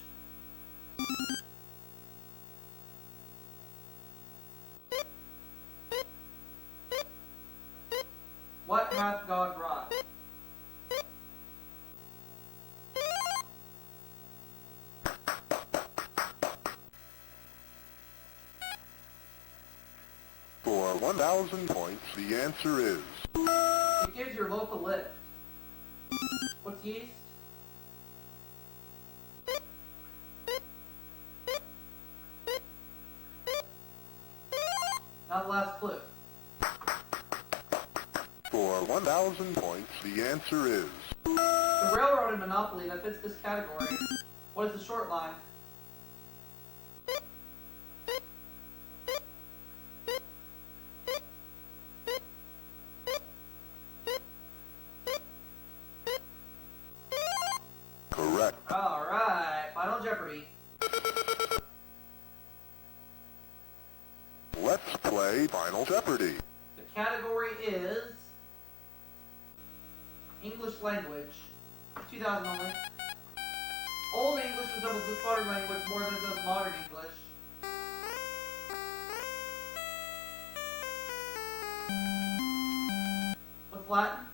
What hath God wrought? For 1,000 points, the answer is... It gives your local lift. What's yeast? Now the last clue. For 1,000 points, the answer is... The railroad in Monopoly that fits this category. What is the short line? Correct. Alright, Final Jeopardy. Let's play Final Jeopardy. The category is English language. 2000 only. Old English resembles this modern language more than it does modern English. What's Latin?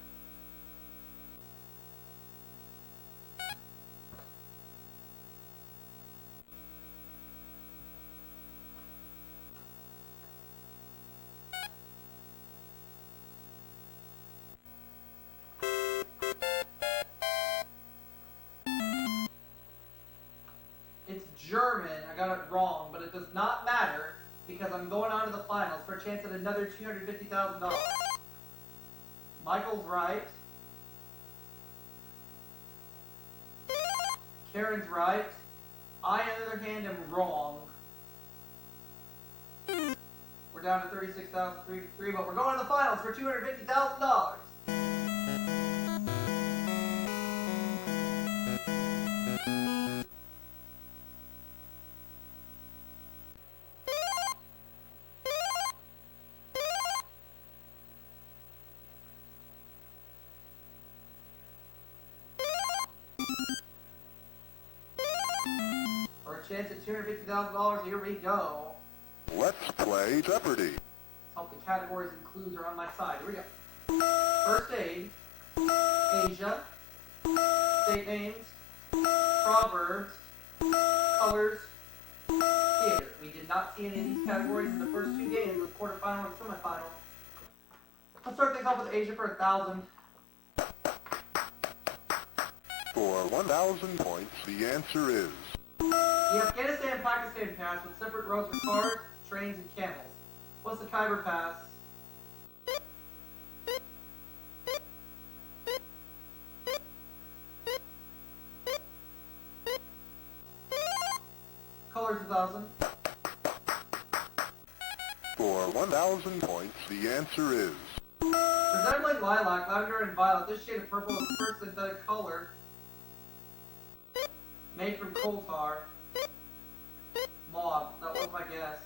It's German. I got it wrong, but it does not matter because I'm going on to the finals for a chance at another $250,000. Michael's right. Karen's right. I, on the other hand, am wrong. We're down to 36,003, but we're going to the finals for $250,000. For a chance at $250,000, here we go. Let's play Jeopardy. Let's hope the categories and clues are on my side. Here we go. First aid, Asia, state names, proverbs, colors, theater. We did not see any of these categories in the first 2 games of quarterfinal and semifinal. Let's start things off with Asia for 1,000. For 1,000 points, the answer is... The Afghanistan-Pakistan pass with separate roads for cars, trains, and camels. What's the Khyber Pass? Colors 1,000. For 1,000 points, the answer is... Resembling lilac, lavender, and violet, this shade of purple is the first synthetic color made from coal tar. Mauve, that was my guess.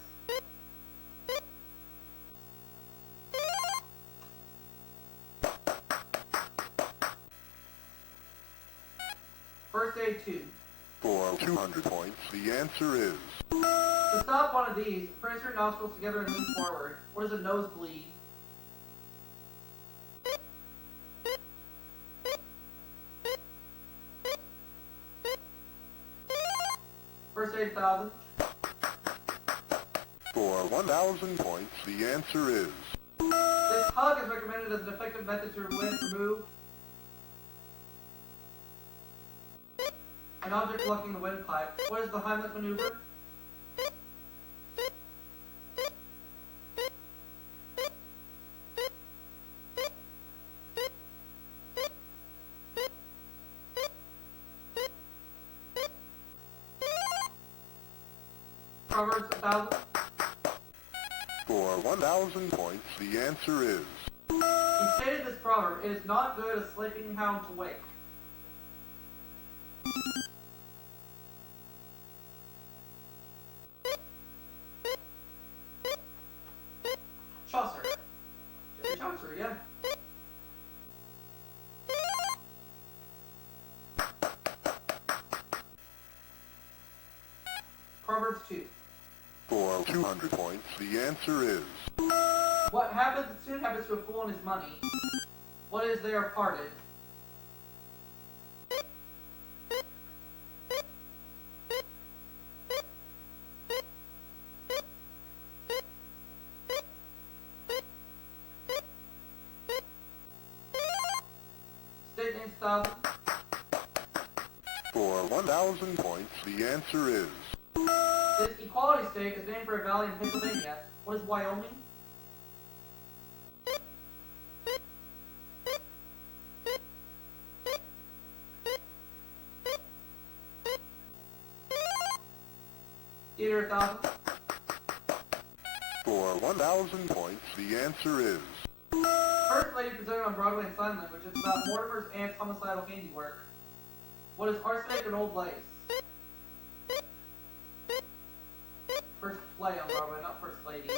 First aid 2. For 200 points, the answer is... To stop one of these, press your nostrils together and lean forward. What is a nosebleed? First aid 1,000. For 1,000 points, the answer is... This hug is recommended as an effective method to remove an object blocking the windpipe. What is the Heimlich maneuver? Proverbs 1,000. For 1,000 points, the answer is... He stated this proverb, it is not good a sleeping hound to wake. Chaucer. Chaucer, yeah. Proverbs 2. For 200 points, the answer is What soon happens to a fool and his money? What is they are parted? State names 1,000. for 1,000 points, the answer is This equality state is named for a valley in Pennsylvania. What is Wyoming? Theater 1,000. for 1,000 points, the answer is First Lady presented on Broadway in Sign Language. It's about Mortimer's aunt's homicidal handiwork. What is arsenic and old lace? First play on Broadway, not First Lady.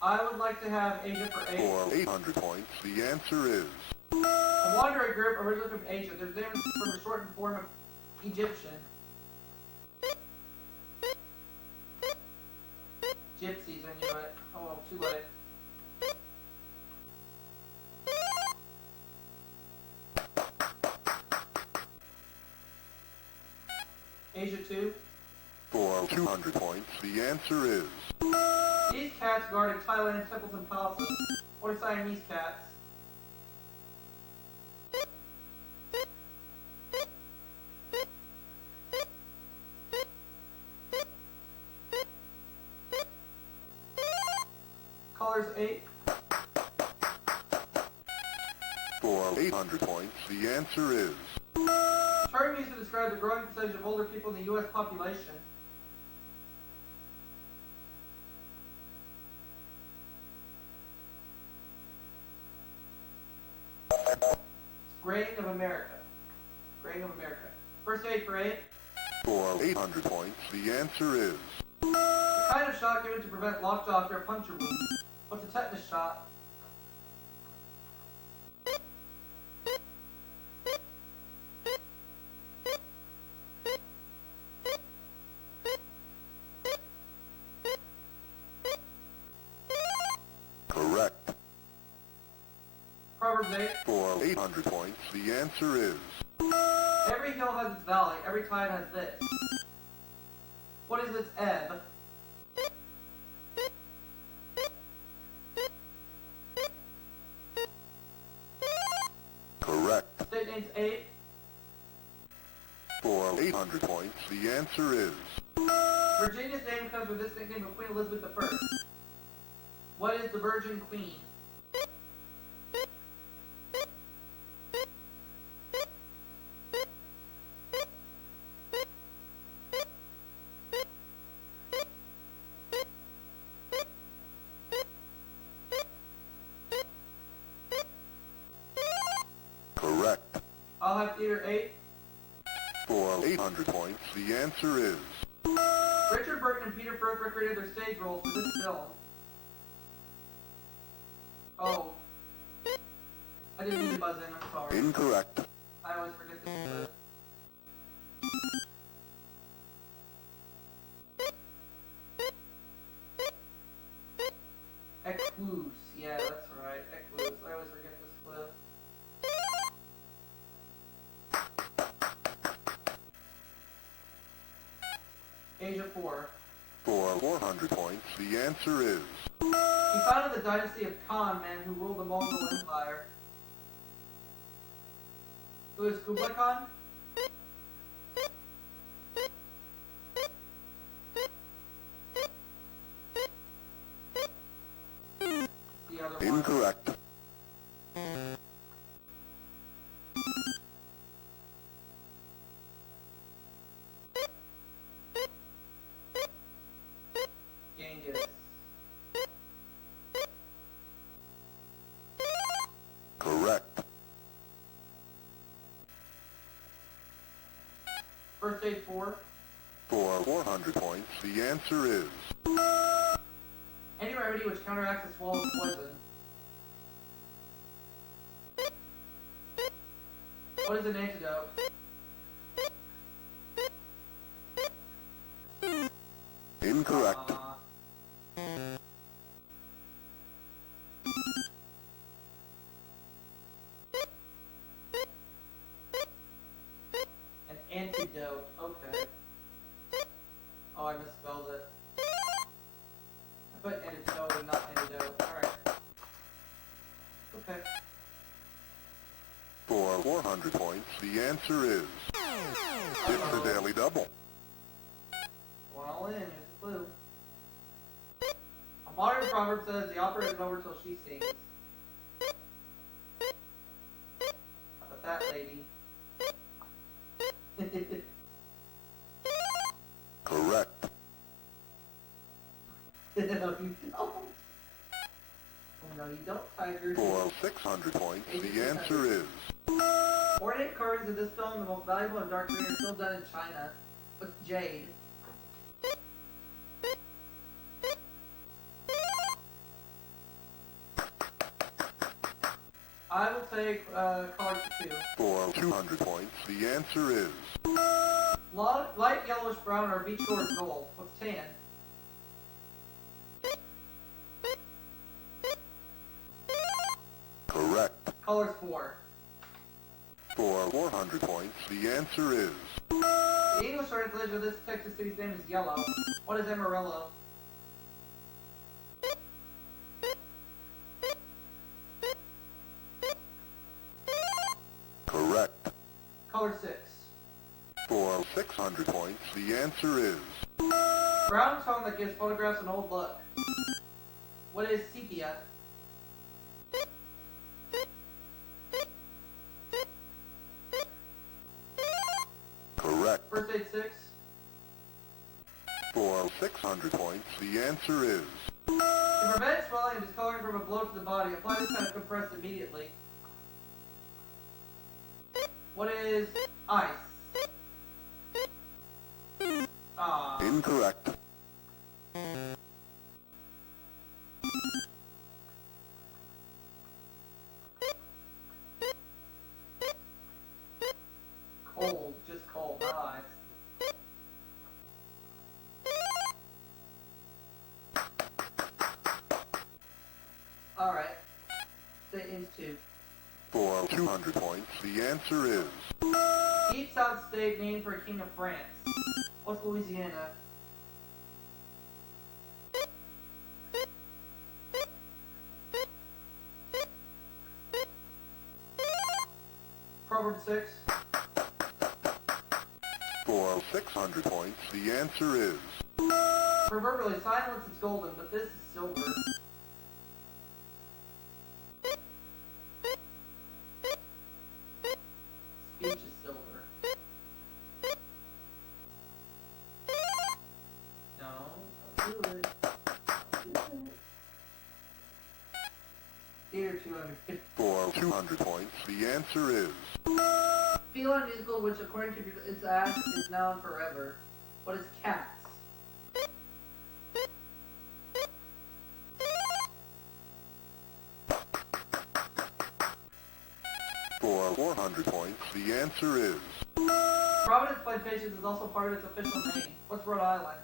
I would like to have Asia for 8. for 800 points, the answer is A wandering group originally from Asia. Their name is from a shortened form of Egyptian. Gypsies, I knew it. Oh, too late. Asia 2. for 200 points, the answer is These cats guarded Thailand's temples and palaces. What are Siamese cats? Colors 8. for 800 points, the answer is Term used to describe the growing percentage of older people in the U.S. population. Graying of America. Graying of America. First aid for 8. for 800 points, the answer is The kind of shot given to prevent lockjaw after a puncture wound. What's a tetanus shot? correct. Proverbs 8. For 800 points, the answer is Every hill has its valley, every tide has this. What is its ebb? correct. State names 8. For 800 points, the answer is Virginia's name comes from this nickname of Queen Elizabeth I. What is the Virgin Queen? correct. I'll have theater 8. For 800 points, the answer is Richard Burton and Peter Firth recreated their stage roles for this film. Oh. I didn't mean to buzz in, I'm sorry. incorrect. I always forget this is the... Ecluse. Yeah, that's right. Ecluse. I always forget this clip. Asia 4. For 400 points, the answer is He founded the dynasty of Khan men who ruled the Mongol Empire. Who is Kublai Khan? The other one. incorrect. Genghis. Correct. First aid 4. For 400 points, the answer is Any remedy which counteracts a swallow's poison. What is an antidote? incorrect. An antidote. Okay. Oh, I misspelled it. I put antidote and not antidote. Alright. Okay. For 400 points, the answer is it's a daily double. Going all in. Here's the clue. A modern proverb says the opera isn't over till she sings. How about that, lady? Correct. No, you don't. Oh, no, you don't, Tiger. For 600 points, the answer is Ornate carvings of this stone, the most valuable and dark green, are still done in China with jade. I will take color 2. for 200 points, the answer is Light yellowish brown or beachgoers gold. What's tan? correct. Color's 4. For 400 points, the answer is The English translation of this Texas city's name is yellow. What is Amarillo? correct. Color 6. For 600 points, the answer is Brown tone that gives photographs an old look. What is sepia? correct. First aid 6. For 600 points, the answer is To prevent swelling and discoloring from a blow to the body, apply this kind of compress immediately. What is ice? Ah. incorrect. Cold. Just cold, not ice. Alright. Say institute. For 200 points, the answer is Deep South state named for a king of France. What's Louisiana? Proverb 6. for 600 points, the answer is Proverbially, silence is golden, but this is silver. Speech is silver. No, don't do it. Don't do it. Theater 250. for 200 points, the answer is Feline musical, which according to its act is now and forever. What is cats? for 400 points, the answer is Providence Plantations is also part of its official name. What's Rhode Island?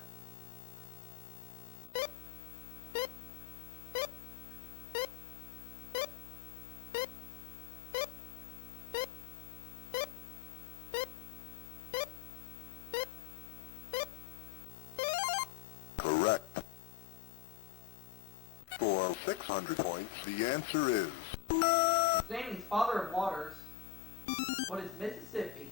correct. For 600 points, the answer is Its name means Father of Waters. What is Mississippi?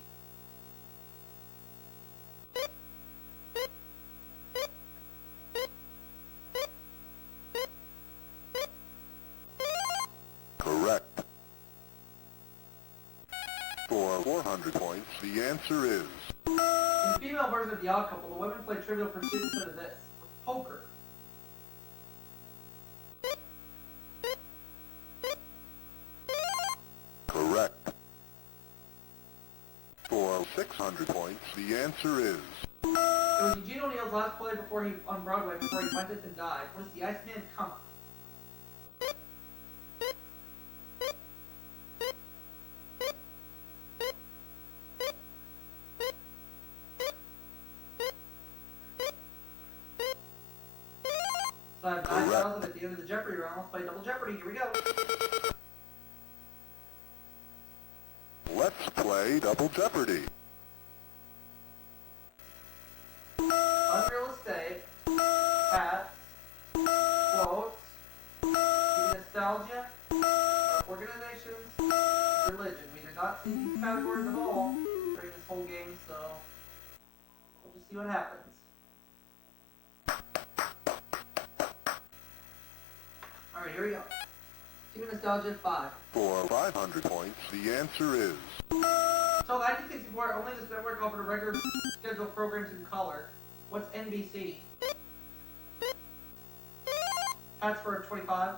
correct. For 400 points, the answer is In the female version of The Odd Couple, the women play Trivial Pursuit instead of this. Poker. correct. For 600 points, the answer is The It was Eugene O'Neill's last play on Broadway before he went and died. What is the Iceman come? So I have 9,000 at the end of the Jeopardy round. Let's play Double Jeopardy. Here we go. Let's play Double Jeopardy. Unreal estate, hats, quotes, nostalgia, organizations, religion. We did not see these categories at all during this whole game, so we'll just see what happens. Alright, here we go. Team nostalgia 5. For 500 points, the answer is... So 1964, only this network offered a regular scheduled programs in color. What's NBC? Hats for 25.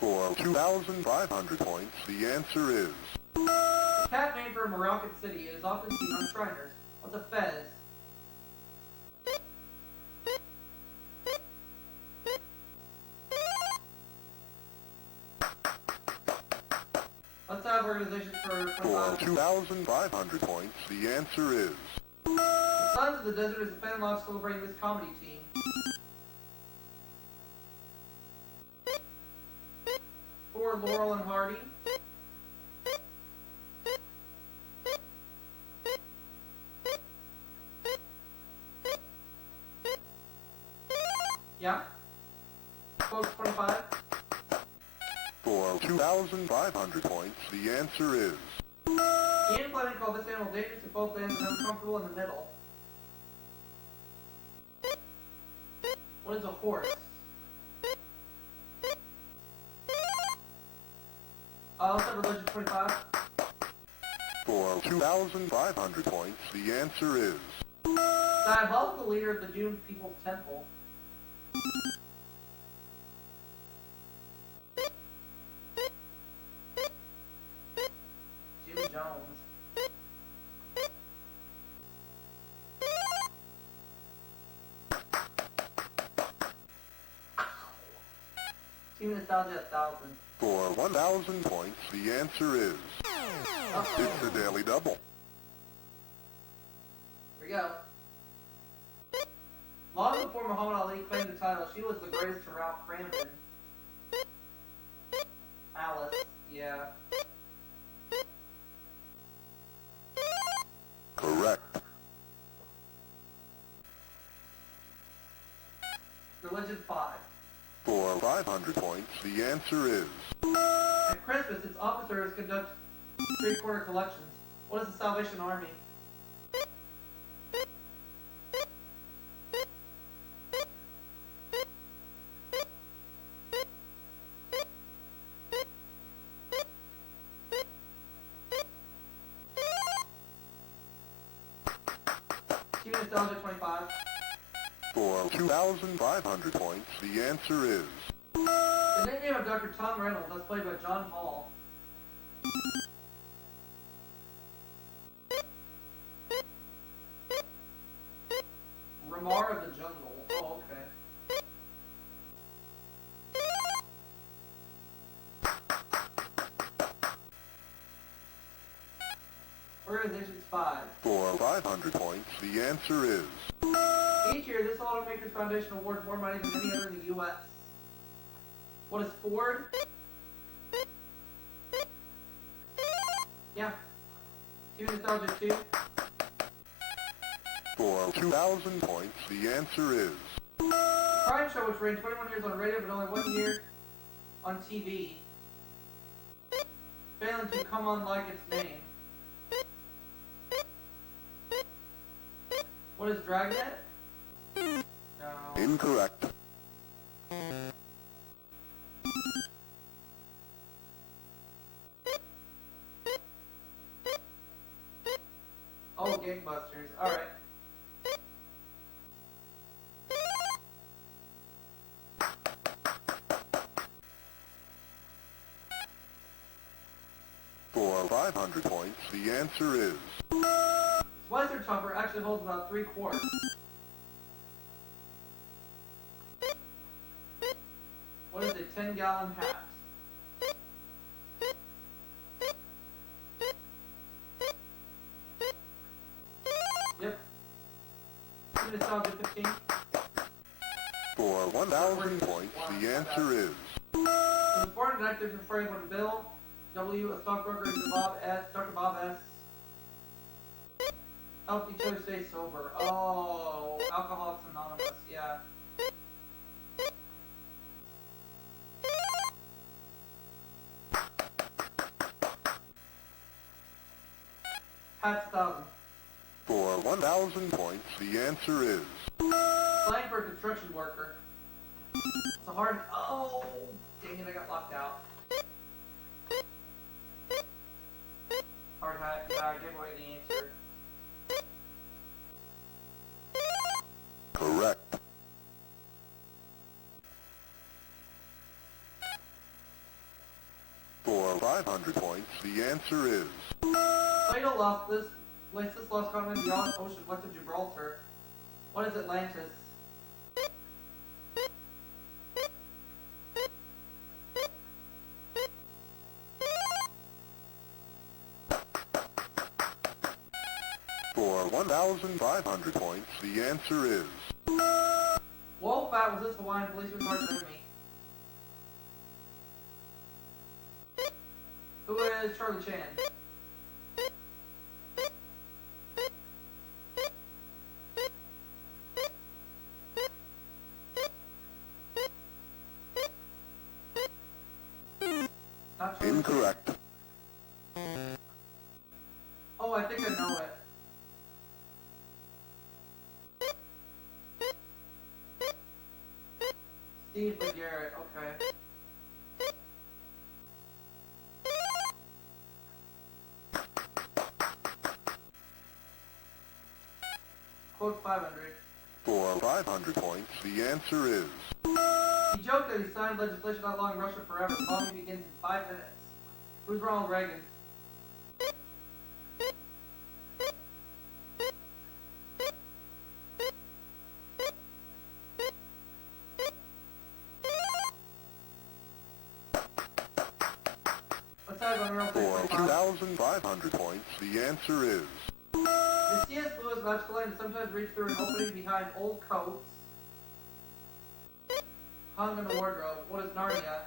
For 2,500 points, the answer is... The cat named for Moroccan City is often seen on Shriners. What's a fez? Let's have organizations for 25. For 2,500 points, the answer is... The Sons of the Desert is a fan lodge celebrating this comedy team. For Laurel and Hardy. Yeah? Quote 25. For 2,500 points, the answer is... Ian Fleming called this animal dangerous at both ends and uncomfortable in the middle. What is a horse? Let's have religion 25. For 2,500 points, the answer is... Diabolical leader of the doomed people's temple. Jim Jones. Team Nostalgia 1,000. For 1,000 points, the answer is... It's a daily double. Here we go. Long before Muhammad Ali claimed the title, she was the greatest to Ralph Cramden. Alice, yeah. Correct. Religion 5. For 500 points, the answer is... At Christmas, its officers conduct three-quarter collections. What is the Salvation Army? Team Nostalgia 25. For 2,500 points, the answer is... The nickname of Dr. Tom Reynolds, as played by John Hall. Ramar of the Jungle. Oh, okay. Organizations 5. For 500 points, the answer is... Each year, this Automakers Foundation awards more money than any other in the U.S. What is Ford? Yeah. Team Nostalgia 2. For 2,000 points, the answer is... A crime show which ran 21 years on radio but only 1 year on TV. Failing to come on like its name. What is Dragnet? No. Incorrect. Oh, Gangbusters. Alright. For 500 points, the answer is... It's Blister Topper actually holds about 3 quarts. What is a 10-gallon hat? Yep. Nostalgia 15. For 1,000 points, the answer is It was born in 1954 Franklin Bill W. A stockbroker is Bob S. Dr. Bob S. Help each other stay sober. Oh, Alcoholics Anonymous, yeah. Hat's 1,000. for 1,000 points, the answer is Slang for a construction worker. It's a hard. Oh, dang it! I got locked out. Hard hat. Yeah, I gave away the answer. correct. For 500 points, the answer is Plato lost this. This lost continent beyond ocean west of Gibraltar. What is Atlantis? for 1,500 points, the answer is Wolfat was this Hawaiian policeman's arch enemy. Who is Charlie Chan? Not Charlie incorrect. Chan. Oh, I think I know it. Steve McGarrett, okay. Quote 500. For 500 points, the answer is He joked that he signed legislation outlawing Russia forever. The bombing begins in 5 minutes. Who's Ronald Reagan? Let's have on real for quick. 2,500 points, the answer is The C.S. Lewis magical line is sometimes reached through an opening behind old coats hung in the wardrobe. What is Narnia?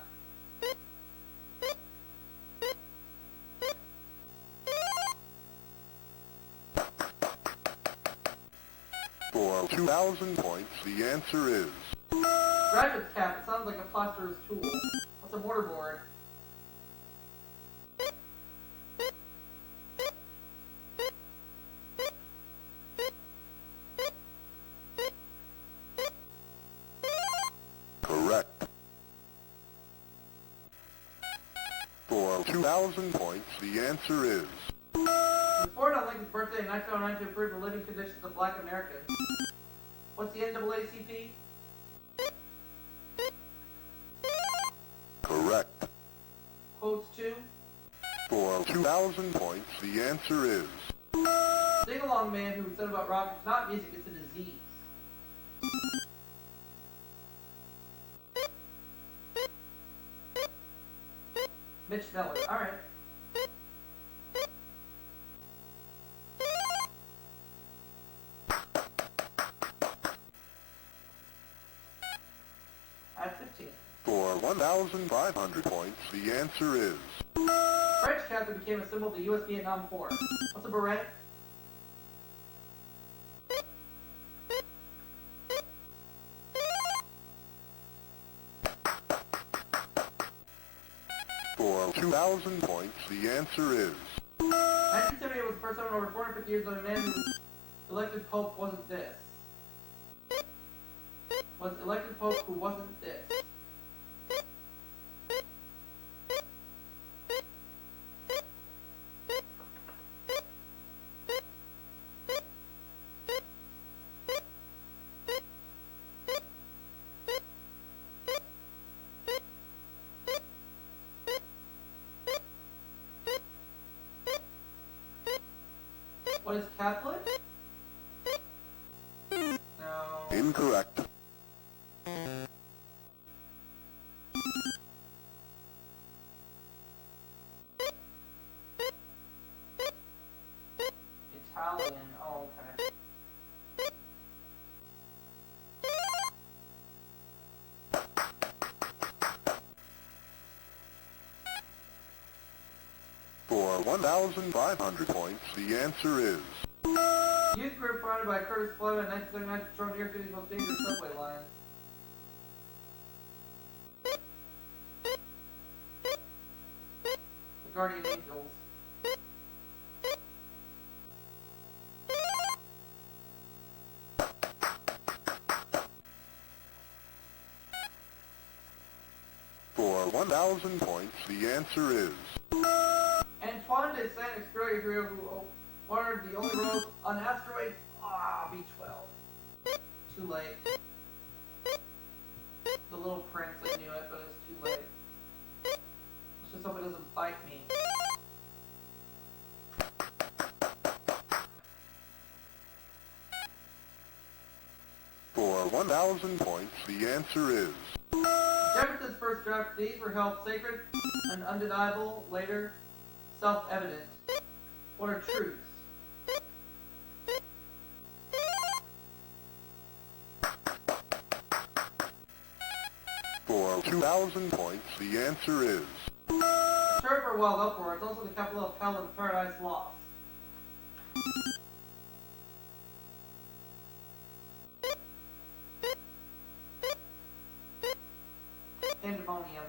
for 2,000 points, the answer is Graduate's cap. It sounds like a plasterer's tool. What's a mortarboard? correct. For 2,000 points, the answer is He was born on Lincoln's birthday in 1909 to improve the living conditions of black Americans. What's the NAACP? correct. Quotes 2. For 2,000 points, the answer is Sing-along man who said about rock, it's not music, it's a disease. Mitch Miller. Alright. At 15. for 1,500 points, the answer is French captain became a symbol of the U.S. Vietnam War. What's a beret? for 2,000 points, the answer is 1978 was the first time in over 450 years that a man who elected pope wasn't this. Was elected pope who wasn't this. What is Catholic? No. Incorrect. Italian. Oh, okay. For 1,500 points, the answer is Youth group founded by Curtis Flood in 1979 to control New York City's most dangerous subway line. The Guardian Angels. for 1,000 points, the answer is Antoine de Saint-Exupéry, who wandered the only roads on asteroid B12. Too late. The Little Prince, I knew it, but it's too late. Let's just hope it doesn't bite me. for 1,000 points, the answer is Jefferson's first draft, these were held sacred and undeniable, later self-evident. What are truths? for 2,000 points, the answer is Church or Wild Uproar is also the capital of Hell and Paradise Lost. Pandemonium.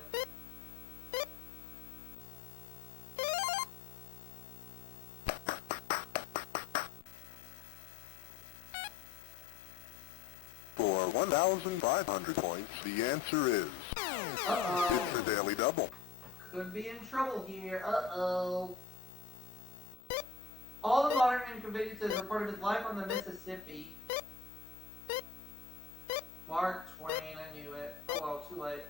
for 1,500 points, the answer is Uh-oh. it's a daily double. Could be in trouble here. Uh-oh. All the modern inconveniences reported his life on the Mississippi. Mark Twain, I knew it. Oh well, too late.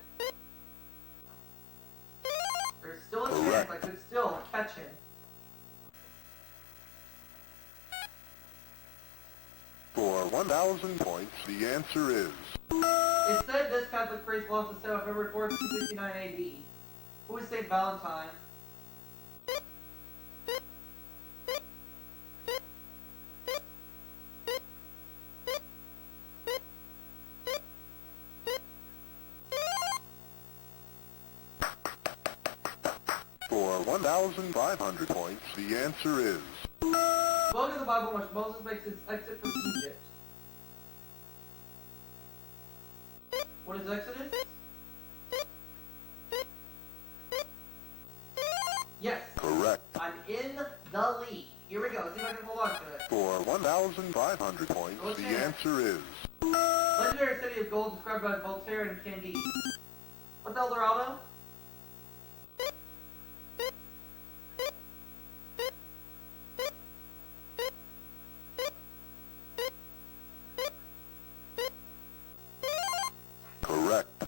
There's still a chance I could still catch him. For 1,000 points, the answer is It said this Catholic priest lost his head on February 4th, 269 AD. Who is St. Valentine? for 1,500 points, the answer is Book of the Bible in which Moses makes his exit from Egypt. What is Exodus? Yes. correct. I'm in the lead. Here we go. Let's see if I can hold on to it. For 1,500 points, the answer is Legendary city of gold described by Voltaire and Candide. What's El Dorado? correct.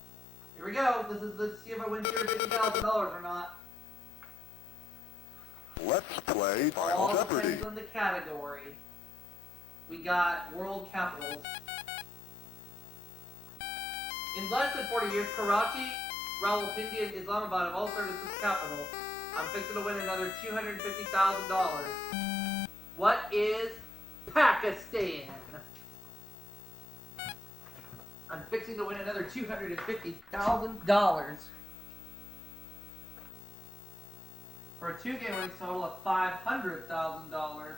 Here we go. This is to see if I win $250,000 or not. Let's play Final All Jeopardy. depends on the category. We got world capitals. In less than 40 years, Karachi, Rawalpindi, and Islamabad have all served as this capital. I'm fixing to win another $250,000. What is Pakistan? I'm fixing to win another $250,000. For a two-game winning total of $500,000.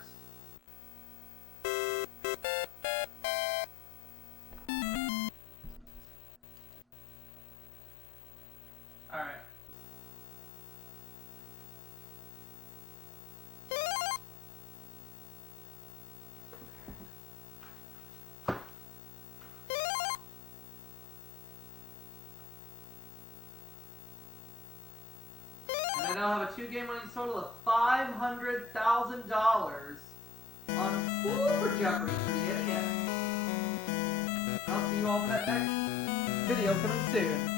Alright. And I now have a two-game winning total of $500,000 on Super Jeopardy for the NES. I'll see you all for that next video coming soon.